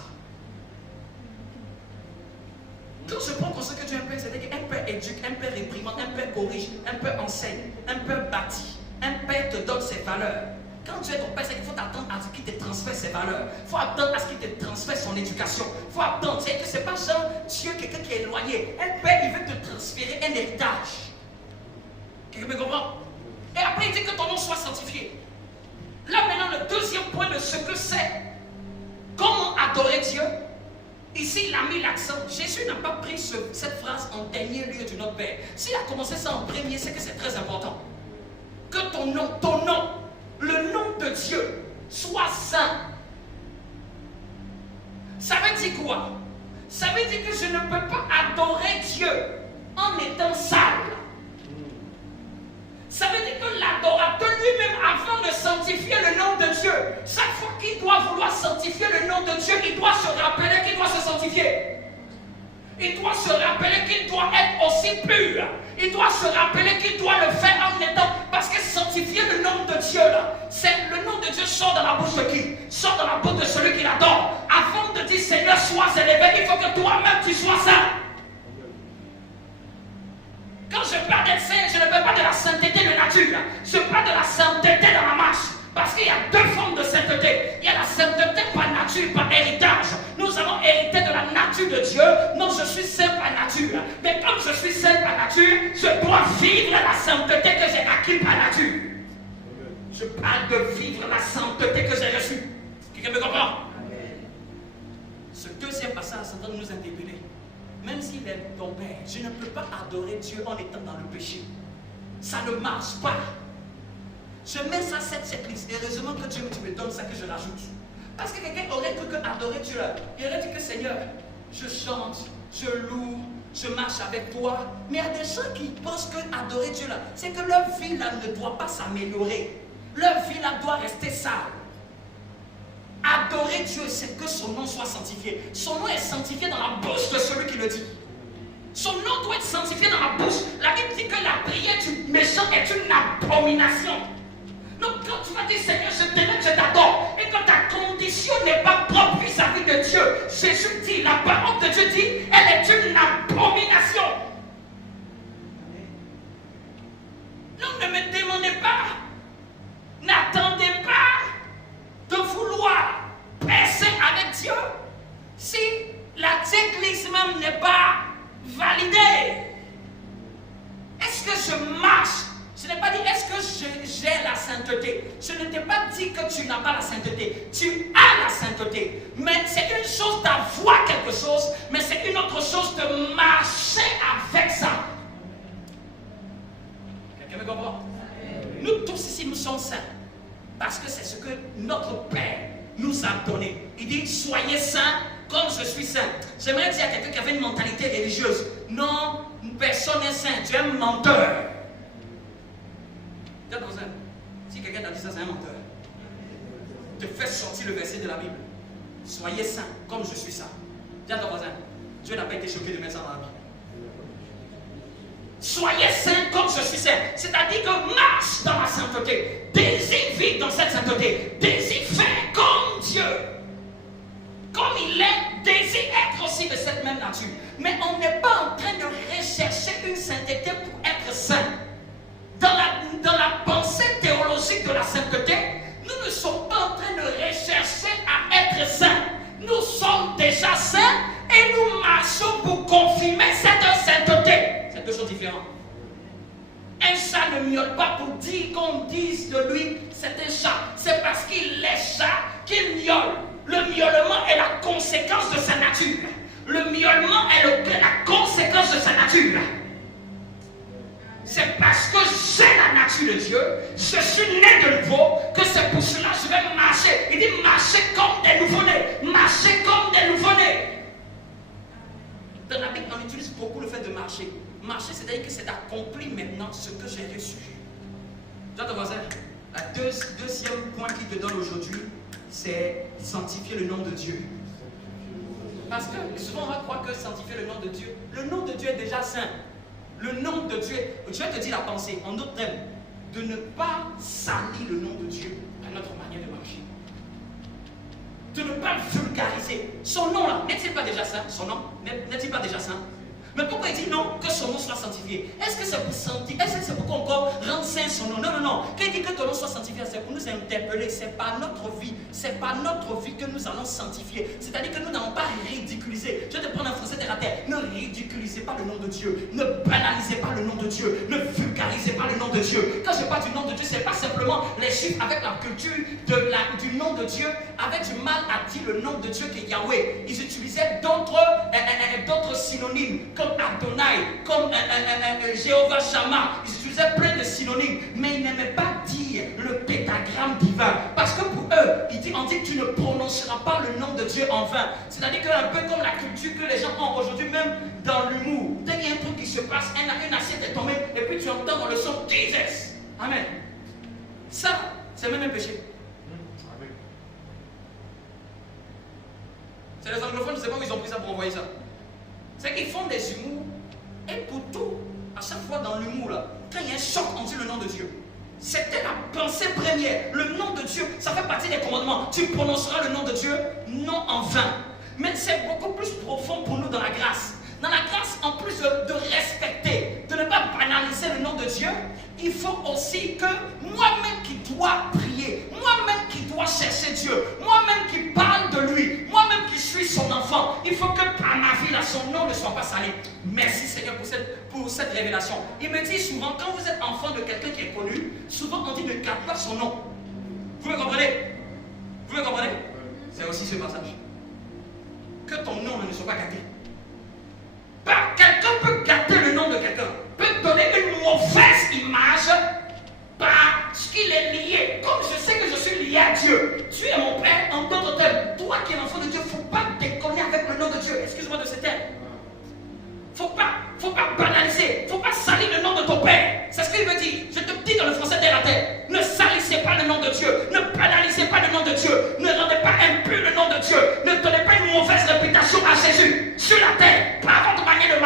Quand je prends conscience que Dieu est un Père, c'est-à-dire qu'un Père éduque, un Père réprimande, un Père corrige, un Père enseigne, un Père bâtit, un Père te donne ses valeurs. Quand Dieu est ton Père, c'est qu'il faut attendre à ce qu'il te transfère ses valeurs. Il faut attendre à ce qu'il te transfère son éducation. Il faut attendre. C'est que ce n'est pas genre Dieu, quelqu'un qui est éloigné. Un Père, il veut te transférer un héritage. Quelqu'un me comprend? Et après, il dit que ton nom soit sanctifié. Là, maintenant, le deuxième point de ce que c'est, comment adorer Dieu. Ici, il a mis l'accent. Jésus n'a pas pris cette phrase en dernier lieu du Notre Père. S'il a commencé ça en premier, c'est que c'est très important. Que ton nom, le nom de Dieu soit saint. Ça veut dire quoi? Ça veut dire que je ne peux pas adorer Dieu en étant sale. Ça veut dire que l'adorateur lui-même, avant de sanctifier le nom de Dieu, chaque fois qu'il doit vouloir sanctifier le nom de Dieu, il doit se rappeler qu'il doit se sanctifier. Il doit se rappeler qu'il doit être aussi pur. Il doit se rappeler qu'il doit le faire en étant. Parce que sanctifier le nom de Dieu, là, c'est le nom de Dieu sort dans la bouche de qui? Sort dans la bouche de celui qui l'adore. Avant de dire Seigneur, sois élevé, il faut que toi-même tu sois saint. Quand je parle d'être saint, je ne parle pas de la sainteté de nature. Je parle de la sainteté dans la marche. Parce qu'il y a deux formes de sainteté. Il y a la sainteté par nature, par héritage. Nous avons hérité de la nature de Dieu. Non, je suis saint par nature. Mais comme je suis saint par nature, je dois vivre la sainteté que j'ai acquise par nature. Je parle de vivre la sainteté que j'ai reçue. Quelqu'un me comprend? Ce deuxième passage est en train de nous interpeller. Même s'il est ton Père, je ne peux pas adorer Dieu en étant dans le péché. Ça ne marche pas. Je mets ça cette checklist. Et heureusement que Dieu me donne ça que je l'ajoute. Parce que quelqu'un aurait cru que adorer Dieu là, il aurait dit que Seigneur, je chante, je loue, je marche avec toi. Mais il y a des gens qui pensent que adorer Dieu là, c'est que leur vie là ne doit pas s'améliorer. Leur vie là doit rester sale. Adorer Dieu, c'est que son nom soit sanctifié. Son nom est sanctifié dans la bouche de celui qui le dit. Son nom doit être sanctifié dans la bouche. La Bible dit que la prière du méchant est une abomination. Donc quand tu vas dire Seigneur, je t'aime, je t'adore, et quand ta condition n'est pas propre vis-à-vis de Dieu, Jésus dit, la parole de Dieu dit, elle est une abomination. Donc ne me demandez pas, n'attendez pas de vouloir percer avec Dieu si l'église même n'est pas validée. Est-ce que je marche? Je n'ai pas dit est-ce que j'ai la sainteté. Je ne t'ai pas dit que tu n'as pas la sainteté. Tu as la sainteté. Mais c'est une chose d'avoir quelque chose, mais c'est une autre chose de marcher avec ça. Quelqu'un me comprend? Nous tous ici, nous sommes saints. Parce que c'est ce que notre Père nous a donné. Il dit, soyez saints comme je suis saint. J'aimerais dire à quelqu'un qui avait une mentalité religieuse, non, personne n'est saint, tu es un menteur. Si quelqu'un t'a dit ça, c'est un menteur. Te fais sortir le verset de la Bible. Soyez saints comme je suis saint. Dis à ton voisin, Dieu n'a pas été choqué de mettre ça dans la Bible. Soyez saints comme je suis saint. C'est-à-dire que marche dans la sainteté. Désire vivre dans cette sainteté. Désire faire comme Dieu. Comme il est, désire être aussi de cette même nature. Mais on n'est pas en train de rechercher une sainteté pour être saint. Dans la pensée théologique de la sainteté, nous ne sommes pas en train de rechercher à être saints. Nous sommes déjà saints et nous marchons pour confirmer cette sainteté. C'est deux choses différentes. Un chat ne miaule pas pour dire qu'on dise de lui c'est un chat. C'est parce qu'il est chat qu'il miaule. Le miaulement est la conséquence de sa nature. Le miaulement est la conséquence de sa nature. C'est parce que j'ai la nature de Dieu, je suis né de nouveau, que c'est pour cela que je vais marcher. Il dit marcher comme des nouveau-nés. Marcher comme des nouveau-nés. Dans la Bible, on utilise beaucoup le fait de marcher. Marcher, c'est-à-dire que c'est accompli maintenant ce que j'ai reçu. Tu vois ton voisin, le deuxième point qu'il te donne aujourd'hui, c'est sanctifier le nom de Dieu. Parce que souvent on va croire que sanctifier le nom de Dieu, le nom de Dieu est déjà saint. Le nom de Dieu, Dieu te dit la pensée, en d'autres termes, de ne pas salir le nom de Dieu à notre manière de marcher. De ne pas le vulgariser. Son nom là, n'est-il pas déjà saint? Son nom, n'est-il pas déjà saint? Mais pourquoi il dit non, que son nom soit sanctifié? Est-ce que c'est pour sanctifier? Est-ce que c'est pour encore rendre saint son nom? Non, non, non. Quand il dit que ton nom soit sanctifié, c'est pour nous interpeller. C'est pas notre vie. C'est pas notre vie que nous allons sanctifier. C'est-à-dire que nous n'allons pas ridiculiser. Je vais te prendre un français terre à terre. Ne ridiculisez pas le nom de Dieu. Ne banalisez pas le nom de Dieu. Ne vulgarisez pas le nom de Dieu. Quand je parle du nom de Dieu, c'est pas simplement les chiffres avec la culture du nom de Dieu. Avec du mal à dire le nom de Dieu qui est Yahweh. Ils utilisaient d'autres synonymes. Comme Adonai, comme Jéhovah Shammah, ils utilisaient plein de synonymes, mais ils n'aimaient pas dire le pétagramme divin. Parce que pour eux, on dit que tu ne prononceras pas le nom de Dieu en vain. C'est-à-dire qu'un peu comme la culture que les gens ont aujourd'hui, même dans l'humour. Dès qu'il y a un truc qui se passe, une assiette est tombée, et puis tu entends dans le son Jesus. Amen. Ça, c'est même un péché. C'est les anglophones, je ne sais pas où ils ont pris ça pour envoyer ça. C'est qu'ils font des humours, et pour tout, à chaque fois dans l'humour, là, quand il y a un choc, on dit le nom de Dieu. C'était la pensée première. Le nom de Dieu, ça fait partie des commandements. Tu prononceras le nom de Dieu, non en vain. Mais c'est beaucoup plus profond pour nous dans la grâce. Dans la grâce, en plus de respecter, de ne pas banaliser le nom de Dieu, il faut aussi que moi-même qui dois prier, moi-même qui dois chercher Dieu, moi-même qui parle de lui, moi-même qui suis son enfant, il faut que par ma vie, là, son nom ne soit pas sali. Merci Seigneur pour cette révélation. Il me dit souvent, quand vous êtes enfant de quelqu'un qui est connu, souvent on dit ne garde pas son nom. Vous me comprenez? Vous me comprenez? C'est aussi ce passage. Que ton nom ne soit pas gâté. Quelqu'un peut gâter le nom de quelqu'un, peut donner une mauvaise image parce qu'il est lié. Comme je sais que je suis lié à Dieu, tu es mon père, en d'autres termes. Toi qui es l'enfant de Dieu, il ne faut pas déconner avec le nom de Dieu. Excuse-moi de ces termes. Il ne faut pas banaliser, il ne faut pas salir le nom de ton père. C'est ce qu'il me dit. Je te dis dans le français terre à terre. Ne salissez pas le nom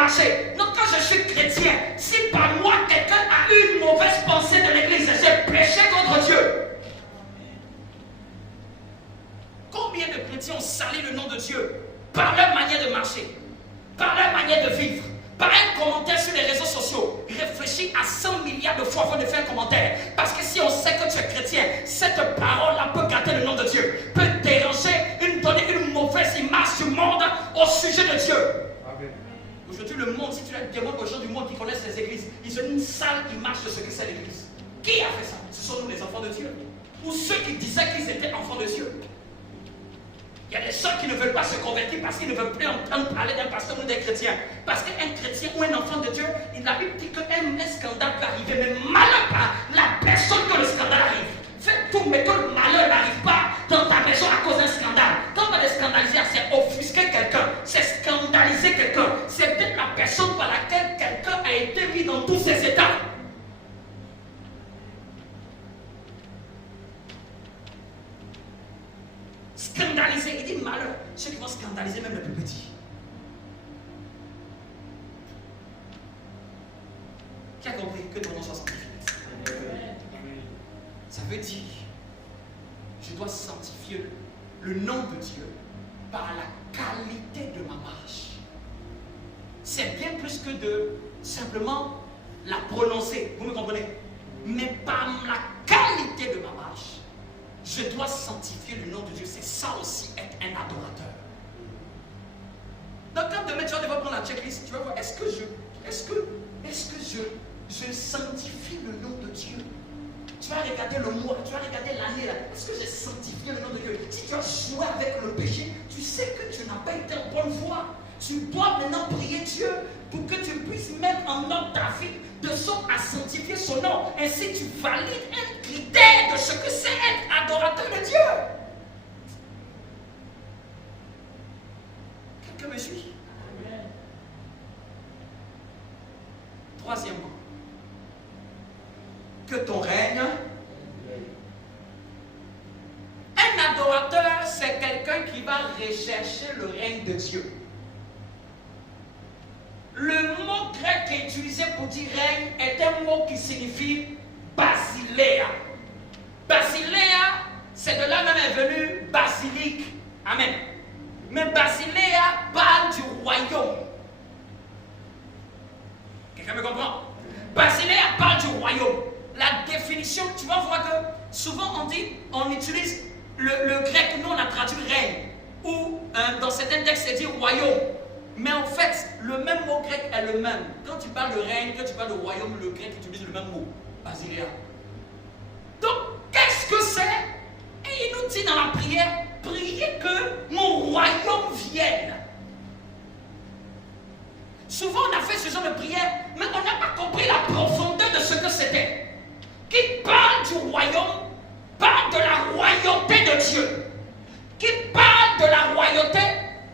marcher. Donc quand je suis chrétien, si par moi quelqu'un a une mauvaise pensée de l'église, j'ai péché contre Dieu. Combien de chrétiens ont sali le nom de Dieu par leur manière de marcher, par leur manière de vivre, par un commentaire sur les réseaux sociaux? Réfléchis à 100 milliards de fois avant de faire un commentaire. Parce que si on sait que tu es chrétien, cette parole-là peut gâter le nom de Dieu, peut déranger, donner une mauvaise image du monde au sujet de Dieu. Amen. Aujourd'hui, le monde, si tu demandes aux gens du monde qui connaissent les églises, ils ont une sale image de ce que c'est l'église. Qui a fait ça? Ce sont nous les enfants de Dieu. Ou ceux qui disaient qu'ils étaient enfants de Dieu. Il y a des gens qui ne veulent pas se convertir parce qu'ils ne veulent plus entendre parler d'un pasteur ou des chrétiens. Parce qu'un chrétien ou un enfant de Dieu, la Bible dit qu'un scandale peut arriver. Mais malheur pas la personne que le scandale arrive. Fais tout, mais que le malheur n'arrive pas dans ta maison à cause d'un scandale. Quand on va scandaliser, c'est offusquer quelqu'un, c'est scandaliser quelqu'un. C'est peut-être la personne par laquelle quelqu'un a été mis dans tous ses états. Scandaliser, il dit malheur. Ceux qui vont scandaliser même le plus petit. Qui a compris que ton nom soit sanctifié? Ça veut dire, je dois sanctifier le nom de Dieu par la qualité de ma marche. C'est bien plus que de simplement la prononcer, vous me comprenez? Mais par la qualité de ma marche, je dois sanctifier le nom de Dieu. C'est ça aussi être un adorateur. Donc quand demain tu vas devoir prendre la checklist, tu vas voir, est-ce que je sanctifie le nom de Dieu? Tu vas regarder le mois, tu vas regarder l'année là. Est-ce que j'ai sanctifié le nom de Dieu? Si tu as joué avec le péché, tu sais que tu n'as pas été en bonne voie. Tu dois maintenant prier Dieu pour que tu puisses mettre en ordre ta vie de sorte à sanctifier son nom. Ainsi tu valides un critère de ce que c'est être adorateur de Dieu. Quelqu'un me suit? Troisièmement, que ton règne. Un adorateur, c'est quelqu'un qui va rechercher le règne de Dieu. Le mot grec utilisé pour dire règne est un mot qui signifie basileia. Basileia, c'est de là même est venu basilique. Amen. Mais basileia parle du royaume. Quelqu'un me comprend? Basileia parle du royaume. La définition, tu vas voir que souvent on utilise le grec, nous on a traduit règne. Ou dans certains textes c'est dit royaume. Mais en fait, le même mot grec est le même. Quand tu parles de règne, quand tu parles de royaume, le grec utilise le même mot, basileia. Donc, qu'est-ce que c'est? Et il nous dit dans la prière, priez que mon royaume vienne. Souvent, on a fait ce genre de prière, mais on n'a pas compris la profondeur de ce que c'était. Qui parle du royaume, parle de la royauté de Dieu. Qui parle de la royauté,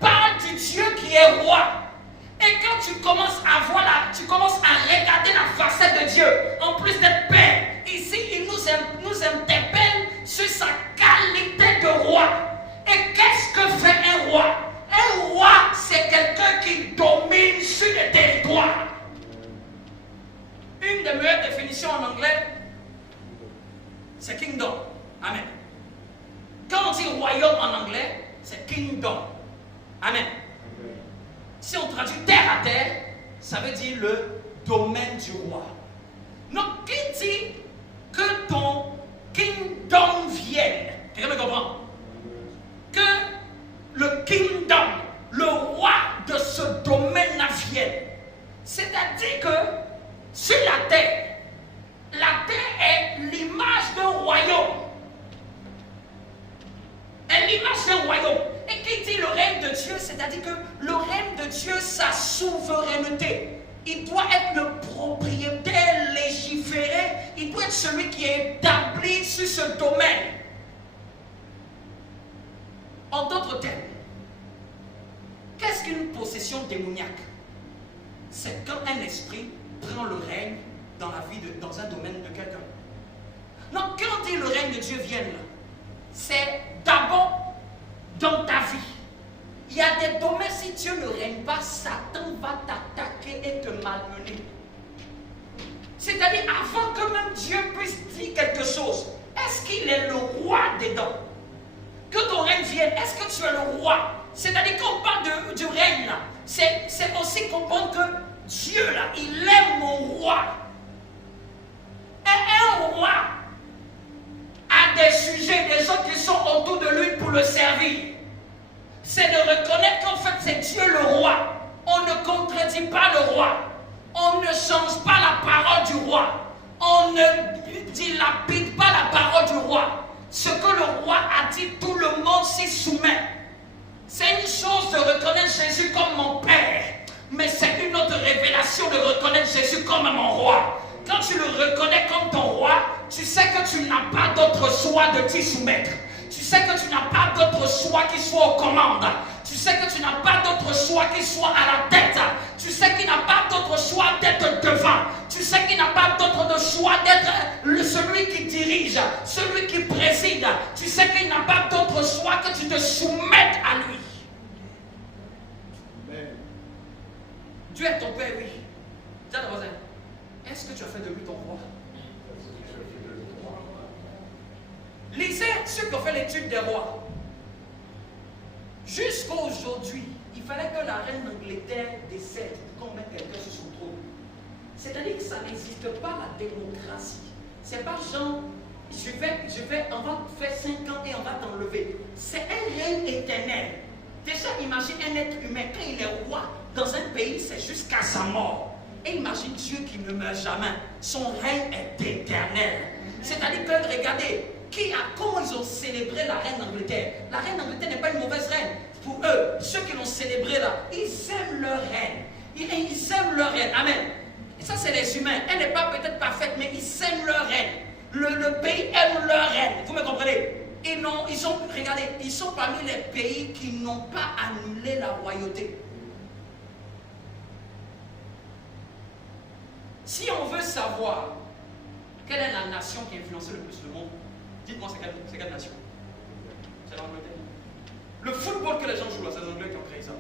parle du Dieu qui est roi. Et quand tu commences à voir tu commences à regarder la facette de Dieu, en plus d'être Père, ici il nous interpelle sur sa qualité de roi. Et qu'est-ce que fait un roi? Un roi, c'est quelqu'un qui domine sur les territoires. Une des meilleures définitions en anglais, c'est kingdom. Amen. Quand on dit royaume en anglais, c'est kingdom. Amen. Si on traduit terre à terre, ça veut dire le domaine du roi. Donc, qui dit que ton kingdom vienne? Quelqu'un me comprend? Que le kingdom, le roi de ce domaine-là vienne. C'est-à-dire que sur la terre est l'image d'un royaume. Elle l'image d'un royaume. Et qui dit le règne de Dieu, c'est-à-dire que le règne de Dieu, sa souveraineté, il doit être le propriétaire légiféré, il doit être celui qui est établi sur ce domaine. En d'autres termes, qu'est-ce qu'une possession démoniaque? C'est quand un esprit prend le règne dans la vie, dans un domaine de quelqu'un. Donc quand on dit le règne de Dieu vienne, c'est d'abord dans ta vie. Il y a des domaines, si Dieu ne règne pas, Satan va t'attaquer et te malmener. C'est-à-dire, avant que même Dieu puisse dire quelque chose, est-ce qu'il est le roi dedans? Que ton règne vienne, est-ce que tu es le roi? C'est-à-dire, quand on parle du règne, c'est aussi comprendre que Dieu, là, il est mon roi. Et un roi a des sujets, des gens qui sont autour de lui pour le servir. C'est de reconnaître qu'en fait, c'est Dieu le roi. On ne contredit pas le roi. On ne change pas la parole du roi. On ne dilapide pas la parole du roi. Ce que le roi a dit, tout le monde s'y soumet. C'est une chose de reconnaître Jésus comme mon Père, mais c'est une autre révélation de reconnaître Jésus comme mon roi. Quand tu le reconnais comme ton roi, tu sais que tu n'as pas d'autre choix de t'y soumettre. Tu sais que tu n'as pas d'autre choix qui soit aux commandes. Tu sais que tu n'as pas d'autre choix qui soit à la tête. Tu sais qu'il n'a pas d'autre choix d'être devant. Tu sais qu'il n'a pas d'autre choix d'être celui qui dirige, celui qui préside. Tu sais qu'il n'a pas d'autre choix que tu te soumettes à lui. Amen. Dieu est ton Père, oui. Dis à ton voisin, est-ce que tu as fait de lui ton roi? Lisez ceux qui ont fait l'étude des rois. Jusqu'à aujourd'hui, il fallait que la reine d'Angleterre décède pour qu'on mette quelqu'un sur son trône. C'est-à-dire que ça n'existe pas la démocratie. C'est pas genre, on va faire 5 ans et on va t'enlever. C'est un règne éternel. Déjà, imagine un être humain, quand il est roi dans un pays, c'est jusqu'à sa mort. Et imagine Dieu qui ne meurt jamais. Son règne est éternel. C'est-à-dire que, regardez, comment ils ont célébré la reine d'Angleterre? La reine d'Angleterre n'est pas une mauvaise reine. Pour eux, ceux qui l'ont célébrée là, ils aiment leur reine. Ils aiment leur reine. Amen. Et ça, c'est les humains. Elle n'est pas peut-être parfaite, mais ils aiment leur reine. Le pays aime leur reine. Vous me comprenez? Regardez, ils sont parmi les pays qui n'ont pas annulé la royauté. Si on veut savoir quelle est la nation qui a influencé le plus le monde, dites-moi c'est quelle nation? C'est l'Angleterre. Le football que les gens jouent là, c'est les Anglais qui ont créé ça.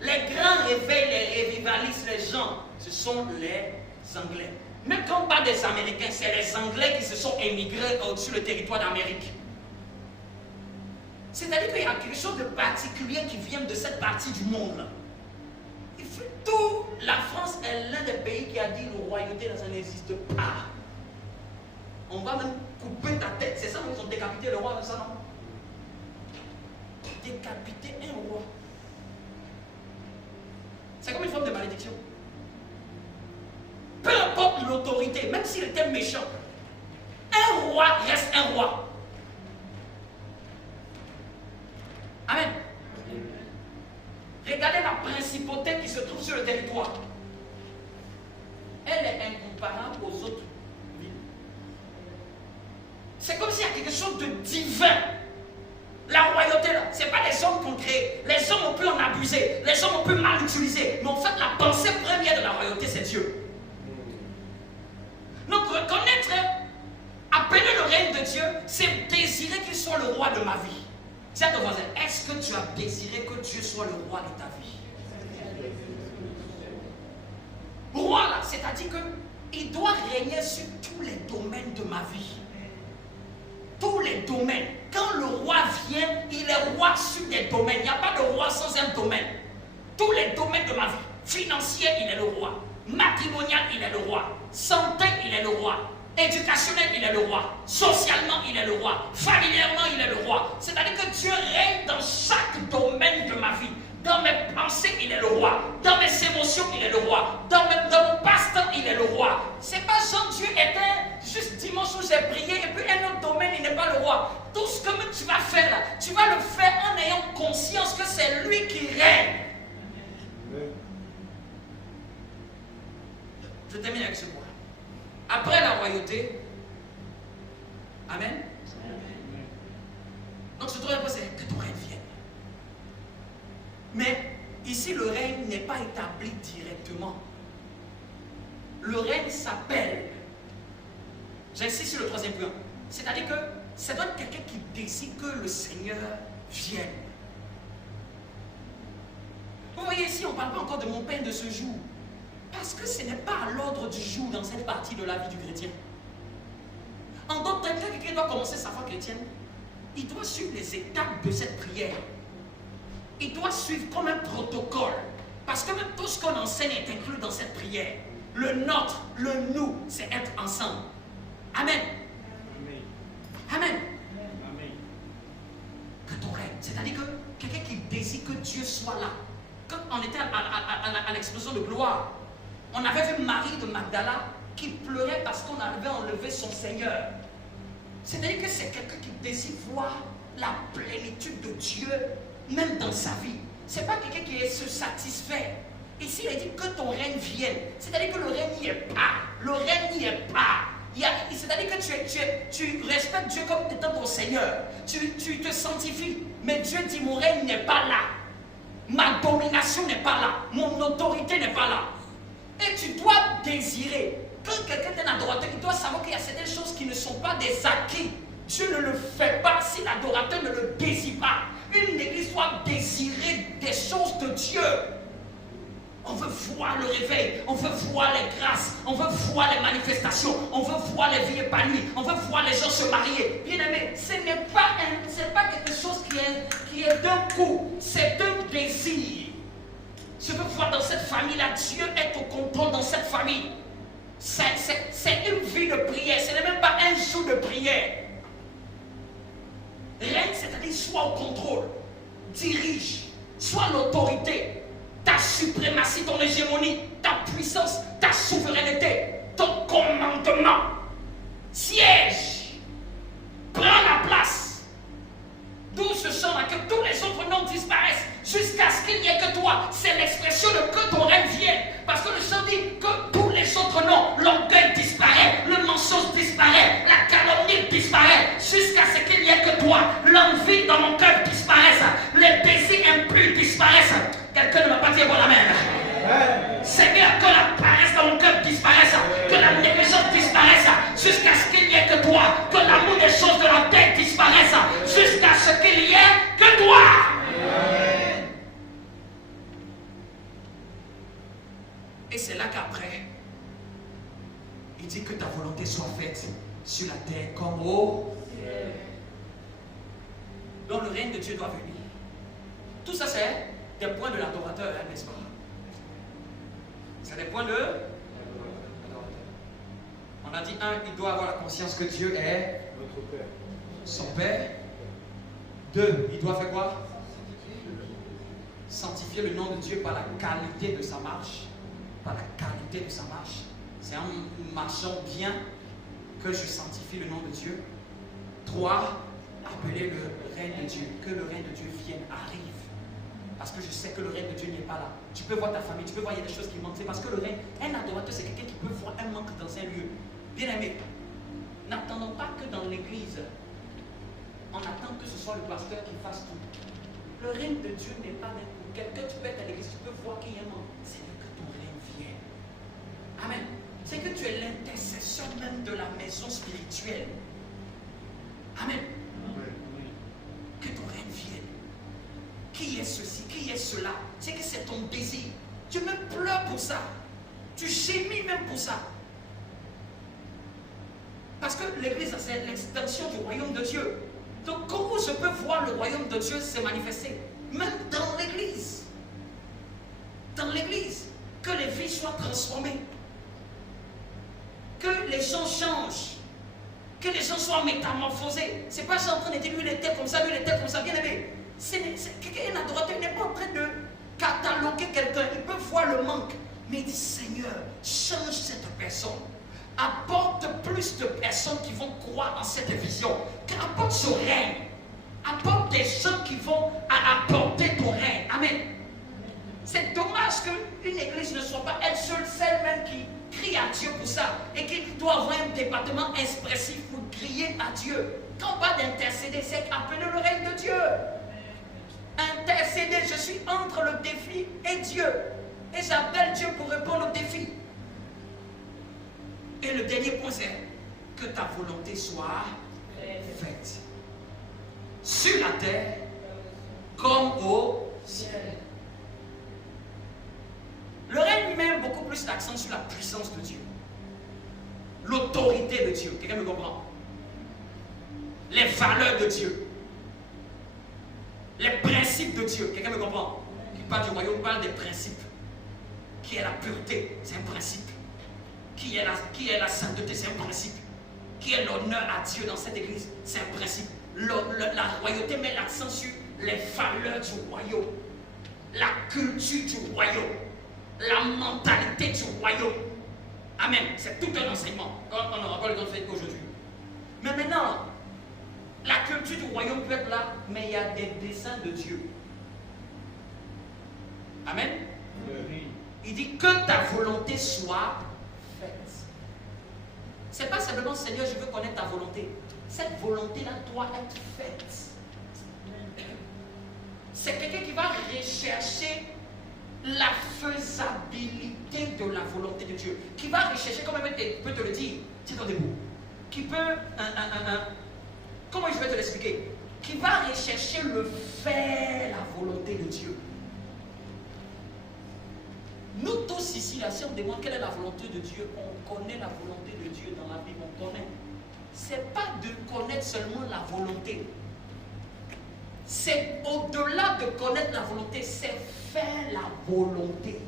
Les grands réveils, les revivalistes, les gens, ce sont les Anglais. Même quand on parle des Américains, c'est les Anglais qui se sont émigrés sur le territoire d'Amérique. C'est-à-dire qu'il y a quelque chose de particulier qui vient de cette partie du monde. Tout la France est l'un des pays qui a dit la royauté, ça n'existe pas. On va même couper ta tête. C'est ça qu'ils ont décapité le roi, ça non? Décapiter un roi. C'est comme une forme de malédiction. Peu importe l'autorité, même s'il était méchant, un roi reste un roi. Amen. Regardez la principauté qui se trouve sur le territoire. Elle est incomparable aux autres villes. C'est comme s'il y a quelque chose de divin. La royauté, là, ce n'est pas les hommes qui ont créé. Les hommes ont pu en abuser. Les hommes ont pu mal utiliser. Mais en fait, la pensée première de la royauté, c'est Dieu. Donc, reconnaître, appeler le règne de Dieu, c'est désirer qu'il soit le roi de ma vie. Tiens ton voisin, est-ce que tu as désiré que Dieu soit le roi de ta vie? Roi là, c'est-à-dire qu'il doit régner sur tous les domaines de ma vie. Tous les domaines. Quand le roi vient, il est roi sur des domaines. Il n'y a pas de roi sans un domaine. Tous les domaines de ma vie. Financier, il est le roi. Matrimonial, il est le roi. Santé, il est le roi. Éducationnel, il est le roi. Socialement, il est le roi. Familièrement, il est le roi. C'est-à-dire que Dieu règne dans chaque domaine de ma vie. Dans mes pensées, il est le roi. Dans mes émotions, il est le roi. Dans mon passe-temps, il est le roi. C'est pas genre Dieu était juste dimanche où j'ai prié et puis un autre domaine, il n'est pas le roi. Tout ce que tu vas faire là, tu vas le faire en ayant conscience que c'est lui qui règne. Je termine avec ce point. Après la royauté, amen. Donc ce troisième point, c'est que ton règne vienne. Mais ici, le règne n'est pas établi directement. Le règne s'appelle. J'insiste sur le troisième point. C'est-à-dire que ça doit être quelqu'un qui décide que le Seigneur vienne. Vous voyez ici, on ne parle pas encore de mon pain de ce jour. Parce que ce n'est pas à l'ordre du jour dans cette partie de la vie du chrétien. En d'autres termes, quand quelqu'un doit commencer sa foi chrétienne, il doit suivre les étapes de cette prière. Il doit suivre comme un protocole. Parce que même tout ce qu'on enseigne est inclus dans cette prière. Le notre, le nous, c'est être ensemble. Amen. Amen. Amen. Que ton règne, c'est-à-dire que quelqu'un qui désire que Dieu soit là. Quand on était à l'explosion de gloire, on avait vu Marie de Magdala qui pleurait parce qu'on avait enlevé son Seigneur. C'est-à-dire que c'est quelqu'un qui désire voir la plénitude de Dieu, même dans sa vie. Ce n'est pas quelqu'un qui se satisfait. Ici, il a dit que ton règne vienne. C'est-à-dire que le règne n'y est pas. Le règne n'y est pas. C'est-à-dire que tu respectes Dieu comme étant ton Seigneur. Tu te sanctifies. Mais Dieu dit, mon règne n'est pas là. Ma domination n'est pas là. Mon autorité n'est pas là. Et tu dois désirer. Quand quelqu'un est un adorateur, il doit savoir qu'il y a certaines choses qui ne sont pas des acquis. Dieu ne le fait pas si l'adorateur ne le désire pas. Une église doit désirer des choses de Dieu. On veut voir le réveil, on veut voir les grâces, on veut voir les manifestations, on veut voir les vies épanouies, on veut voir les gens se marier. Bien aimé, ce n'est pas quelque chose qui est d'un coup, c'est un désir. Je veux voir dans cette famille-là, Dieu est au contrôle dans cette famille. C'est une vie de prière, ce n'est même pas un jour de prière. Règne, c'est-à-dire sois au contrôle, dirige, sois l'autorité. Ta suprématie, ton hégémonie, ta puissance, ta souveraineté, ton commandement, siège, prends la place. D'où ce chant-là, que tous les autres noms disparaissent jusqu'à ce qu'il n'y ait que toi. C'est l'expression de que ton règne vienne. Parce que le chant dit que tous les autres noms, l'orgueil disparaît, le mensonge disparaît, la calomnie disparaît, jusqu'à ce qu'il n'y ait que toi. L'envie dans mon cœur disparaisse, les désirs impurs disparaissent. Quelqu'un ne m'a pas dit bon amen. Seigneur, que la paresse dans mon cœur disparaisse, que la négligence disparaisse, jusqu'à ce qu'il n'y ait que toi, que l'amour des choses de la terre disparaisse, jusqu'à ce qu'il n'y ait que toi. Amen. Et c'est là qu'après, il dit que ta volonté soit faite sur la terre comme au ciel. Donc le règne de Dieu doit venir. Tout ça c'est des points de l'adorateur, hein, n'est-ce pas? C'est des points de l'adorateur. On a dit, il doit avoir la conscience que Dieu est notre Père. Son Père. 2, il doit faire quoi? Sanctifier le nom de Dieu par la qualité de sa marche. Par la qualité de sa marche. C'est en marchant bien que je sanctifie le nom de Dieu. 3, appeler le règne de Dieu. Que le règne de Dieu vienne, arrive. Parce que je sais que le règne de Dieu n'est pas là. Tu peux voir ta famille, tu peux voir il y a des choses qui manquent. C'est parce que le règne, un adorateur, c'est quelqu'un qui peut voir un manque dans un lieu. Bien aimé, n'attendons pas que dans l'église, on attend que ce soit le pasteur qui fasse tout. Le règne de Dieu n'est pas d'un coup. Quelqu'un, tu peux être à l'église, tu peux voir qu'il y a un manque. C'est que ton règne vienne. Amen. C'est que tu es l'intercession même de la maison spirituelle. Amen. Que ton règne vienne. Qui est ceci, qui est cela? C'est que c'est ton désir. Tu me pleures pour ça. Tu gémis même pour ça. Parce que l'église, c'est l'extension du royaume de Dieu. Donc comment je peux voir le royaume de Dieu se manifester? Même dans l'église. Dans l'église. Que les vies soient transformées. Que les gens changent. Que les gens soient métamorphosés. C'est pas en train de dire lui il était comme ça, lui il était comme ça. Bien aimé. Un adorateur n'est pas en train de cataloguer quelqu'un. Il peut voir le manque. Mais il dit, Seigneur, change cette personne. Apporte plus de personnes qui vont croire en cette vision. Apporte ce règne. Apporte des gens qui vont apporter ton règne. Amen. C'est dommage qu'une église ne soit pas elle seule, celle-même qui crie à Dieu pour ça. Et qu'il doit avoir un département expressif pour crier à Dieu. Quand on parle d'intercéder, c'est appeler le règne de Dieu. Intercéder, je suis entre le défi et Dieu. Et j'appelle Dieu pour répondre au défi. Et le dernier point, c'est que ta volonté soit faite. Sur la terre comme au ciel. Le règne met beaucoup plus l'accent sur la puissance de Dieu. L'autorité de Dieu. Quelqu'un me comprend? Les valeurs de Dieu. Les principes de Dieu. Quelqu'un me comprend? Qui parle du royaume, parle des principes. Qui est la pureté? C'est un principe. Qui est la sainteté? C'est un principe. Qui est l'honneur à Dieu dans cette église? C'est un principe. La royauté met l'accent sur les valeurs du royaume. La culture du royaume. La mentalité du royaume. Amen. C'est tout un enseignement. On n'aura pas le temps de faire qu'aujourd'hui. Mais maintenant, la culture du royaume peut être là, mais il y a des desseins de Dieu. Amen. Oui. Il dit que ta volonté soit faite. C'est pas simplement Seigneur, je veux connaître ta volonté. Cette volonté-là doit être faite. C'est quelqu'un qui va rechercher la faisabilité de la volonté de Dieu. Qui va rechercher, comme il peut te le dire, tiens-toi debout. Qui peut, comment je vais te l'expliquer? Qui va rechercher le faire, la volonté de Dieu. Nous tous ici, là, si on demande quelle est la volonté de Dieu, on connaît la volonté de Dieu dans la Bible, on connaît. C'est pas de connaître seulement la volonté. C'est au-delà de connaître la volonté, c'est faire la volonté.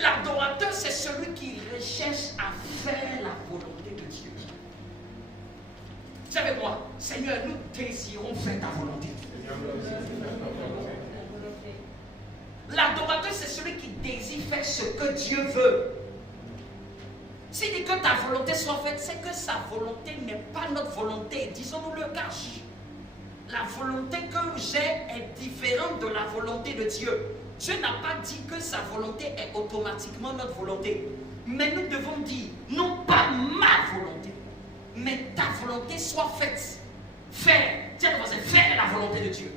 L'adorateur, c'est celui qui recherche à faire la volonté de Dieu. Vous savez quoi? Seigneur, nous désirons faire ta volonté. L'adorateur, c'est celui qui désire faire ce que Dieu veut. S'il dit que ta volonté soit faite, c'est que sa volonté n'est pas notre volonté. Disons-nous le cache. La volonté que j'ai est différente de la volonté de Dieu. Dieu n'a pas dit que sa volonté est automatiquement notre volonté. Mais nous devons dire, non pas ma volonté, mais ta volonté soit faite. Faire. Tiens, faire la volonté de Dieu.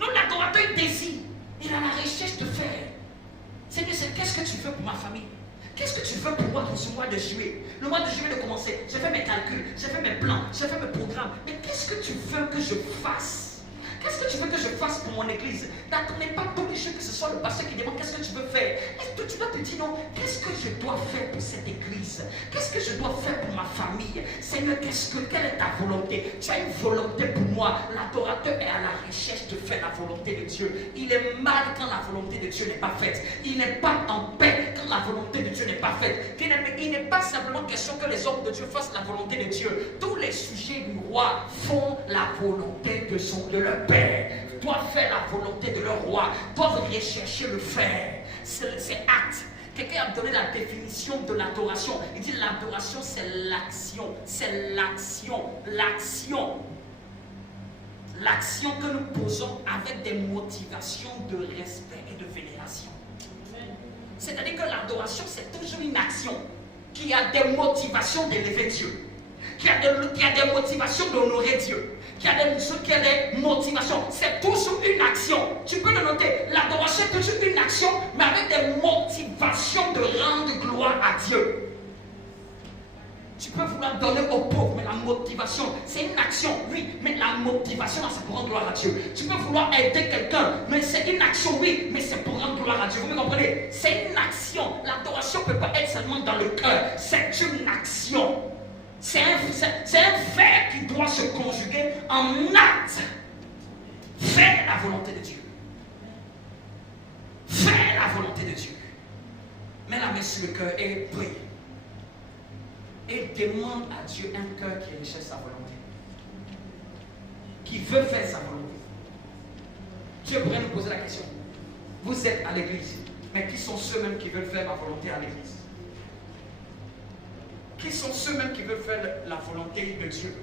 Non, l'adorateur, il désire. Il est à la recherche de faire. Seigneur, qu'est-ce que tu veux pour ma famille? Qu'est-ce que tu veux pour moi pour ce mois de juillet? Le mois de juillet de commencer. J'ai fait mes calculs, j'ai fait mes plans, j'ai fait mes programmes. Mais qu'est-ce que tu veux que je fasse? Qu'est-ce que tu veux que je fasse pour mon église? N'attendez pas tous les jours que ce soit le pasteur qui demande qu'est-ce que tu veux faire. Est-ce que tu dois te dire non? Qu'est-ce que je dois faire pour cette église? Qu'est-ce que je dois faire pour ma famille? Seigneur, quelle est ta volonté? Tu as une volonté pour moi. L'adorateur est à la recherche de faire la volonté de Dieu. Il est mal quand la volonté de Dieu n'est pas faite. Il n'est pas en paix quand la volonté de Dieu n'est pas faite. Il n'est pas simplement question que les hommes de Dieu fassent la volonté de Dieu. Tous les sujets du roi font la volonté de leur père. Doivent faire la volonté de leur roi, doivent rechercher le faire. C'est acte. Quelqu'un a donné la définition de l'adoration. Il dit l'adoration, c'est l'action. C'est l'action. L'action. L'action que nous posons avec des motivations de respect et de vénération. C'est-à-dire que l'adoration, c'est toujours une action qui a des motivations d'élever Dieu, qui a des motivations d'honorer Dieu, qui a des motivations. C'est toujours une action. Tu peux le noter. L'adoration est toujours une action, mais avec des motivations de rendre gloire à Dieu. Tu peux vouloir donner aux pauvres, mais la motivation, c'est une action, oui, mais la motivation, c'est pour rendre gloire à Dieu. Tu peux vouloir aider quelqu'un, mais c'est une action, oui, mais c'est pour rendre gloire à Dieu. Vous me comprenez? C'est une action. L'adoration ne peut pas être seulement dans le cœur, c'est une action. C'est un fait qui doit se conjuguer en acte. Faire la volonté de Dieu. Faire la volonté de Dieu. Mets la main sur le cœur et prie. Et demande à Dieu un cœur qui recherche sa volonté. Qui veut faire sa volonté. Dieu pourrait nous poser la question. Vous êtes à l'église, mais qui sont ceux-mêmes qui veulent faire ma volonté à l'église? Qui sont ceux-mêmes qui veulent faire la volonté de Dieu?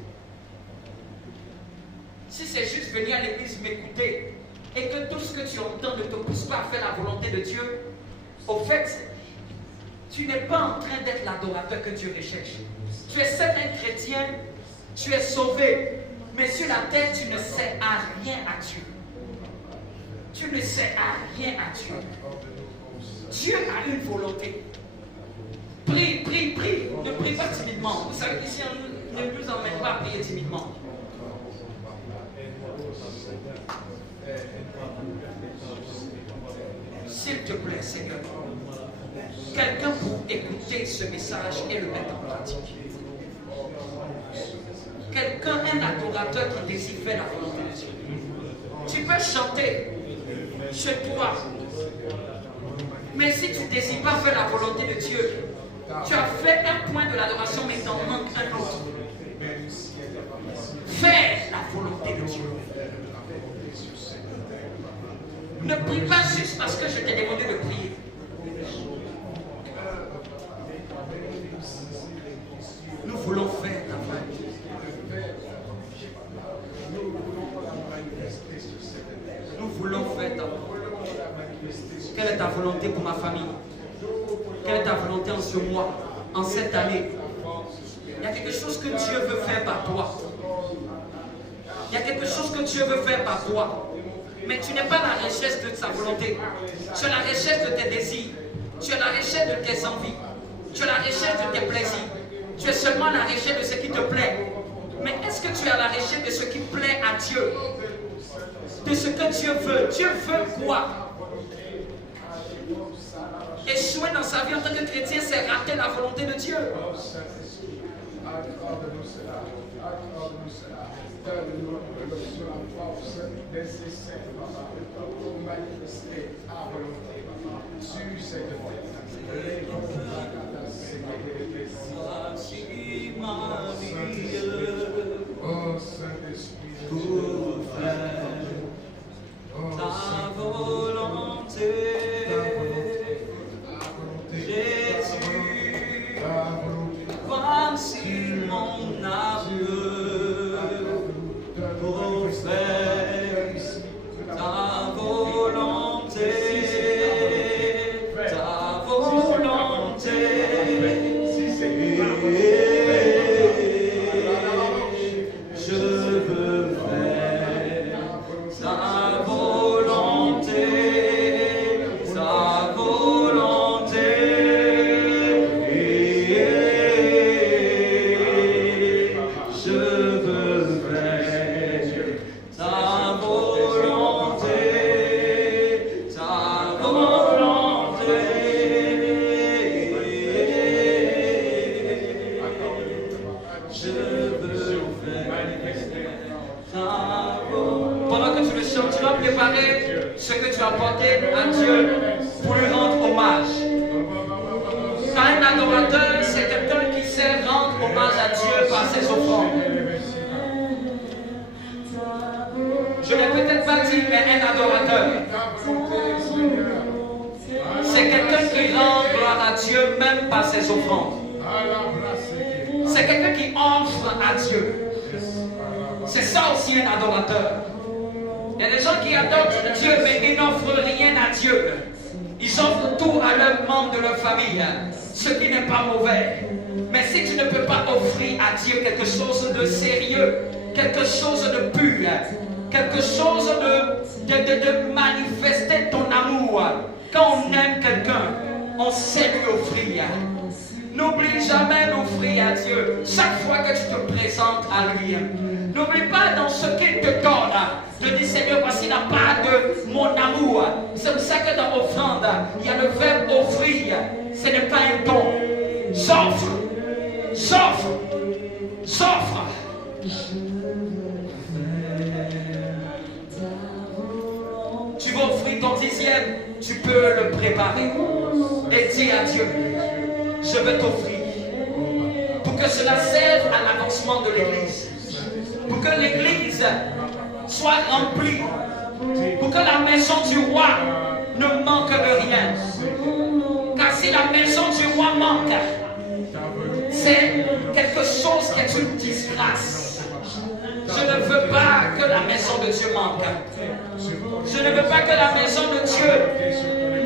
Si c'est juste venir à l'église m'écouter et que tout ce que tu entends ne te pousse pas à faire la volonté de Dieu, au fait, tu n'es pas en train d'être l'adorateur que Dieu recherche. Tu es certes un chrétien, tu es sauvé, mais sur la terre, tu ne sers à rien à Dieu. Tu ne sers à rien à Dieu. Dieu a une volonté. Prie, prie, prie. Ne prie pas timidement. Vous savez qu'ici, on ne nous emmène pas à prier timidement. S'il te plaît, Seigneur, quelqu'un pour écouter ce message et le mettre en pratique. Quelqu'un, un adorateur qui désire faire la volonté de Dieu. Tu peux chanter chez toi, mais si tu ne désires pas faire la volonté de Dieu, tu as fait un point de l'adoration, mais t'en manque un autre. Faire la volonté de Dieu. Ne prie pas juste parce que je t'ai demandé de prier. Nous voulons faire ta volonté. Nous voulons faire ta volonté. Quelle est ta volonté pour ma famille? Quelle est ta volonté en ce mois, en cette année? Il y a quelque chose que Dieu veut faire par toi. Il y a quelque chose que Dieu veut faire par toi. Mais tu n'es pas à la recherche de sa volonté. Tu es à la recherche de tes désirs. Tu es à la recherche de tes envies. Tu es à la recherche de tes plaisirs. Tu es seulement à la recherche de ce qui te plaît. Mais est-ce que tu es à la recherche de ce qui plaît à Dieu? De ce que Dieu veut? Dieu veut quoi? Échouer dans sa vie en tant que chrétien, c'est rater la volonté de Dieu. Accorde-nous cela, accorde-nous cela, donne-nous la force nécessaire, papa, pour manifester ta volonté, papa, sur cette terre. Oh Saint-Esprit, pour faire ta volonté, Jésus, voici mon âme pour faire ta volonté, ta volonté. Je veux faire ta volonté, ta volonté. Je veux faire ta volonté, ta volonté. Je veux faire ta volonté. Pendant que tu le chantes, tu vas préparer ce que tu as apporté à Dieu pour lui rendre hommage. Car un adorateur, c'est quelqu'un qui sait rendre hommage à Dieu par ses offrandes. Je ne l'ai peut-être pas dit, mais un adorateur, c'est quelqu'un qui rend gloire à Dieu même par ses offrandes. C'est quelqu'un qui offre à Dieu. C'est ça aussi un adorateur. Il y a des gens qui adorent Dieu, mais ils n'offrent rien à Dieu. Ils offrent tout à leurs membres de leur famille, ce qui n'est pas mauvais. Mais si tu ne peux pas offrir à Dieu quelque chose de sérieux, quelque chose de pur, quelque chose de manifester ton amour, quand on aime quelqu'un, on sait lui offrir. N'oublie jamais d'offrir à Dieu chaque fois que tu te présentes à lui. N'oublie pas dans ce qu'il te donne de dire Seigneur, voici la part de mon amour. C'est pour ça que dans l'offrande, il y a le verbe offrir. Ce n'est pas un don. J'offre, j'offre, j'offre. Tu vas offrir ton dixième, tu peux le préparer et dire à Dieu, je veux t'offrir pour que cela serve à l'avancement de l'Église, pour que l'Église soit remplie, pour que la maison du roi ne manque de rien. Car si la maison du roi manque, c'est quelque chose qui est une disgrâce. Je ne veux pas que la maison de Dieu manque. Je ne veux pas que la maison de Dieu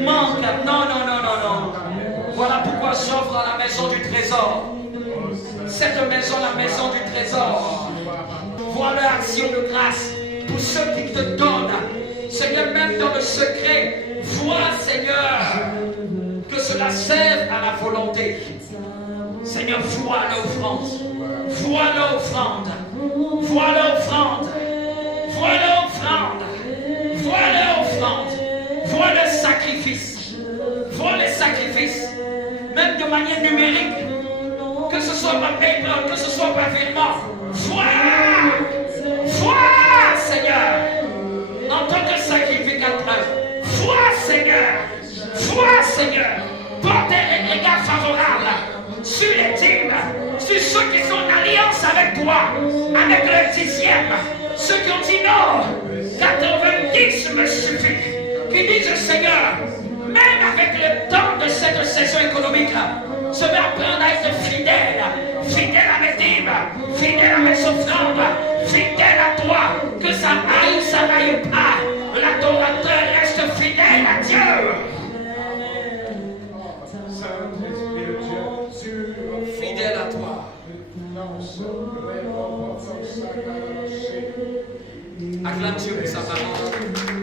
manque. Non, non, non, non, non. Voilà pourquoi j'offre à la maison du trésor. Cette maison, la maison du trésor. Voilà l'action de grâce pour ceux qui te donnent. Seigneur, même dans le secret, vois, Seigneur, que cela serve à la volonté. Seigneur, vois l'offrande. Vois l'offrande. Vois l'offrande. Vois l'offrande. Vois l'offrande. Vois le sacrifice. de manière numérique, que ce soit par PayPal, que ce soit par virement. Foi, Seigneur, en tant que sacrificateur. Foi, Seigneur, porte un regard favorable sur les dîmes, sur ceux qui sont en alliance avec toi, avec le 10e, ceux qui ont dit non, 90 me suffit, qui disent Seigneur, même avec le temps de cette saison économique, je vais apprendre à être fidèle à mes dîmes, fidèle à mes offrandes, fidèle à toi, que ça aille, ça n'aille pas, l'adorateur reste fidèle à Dieu. Fidèle à toi. Acclame Dieu pour sa parole.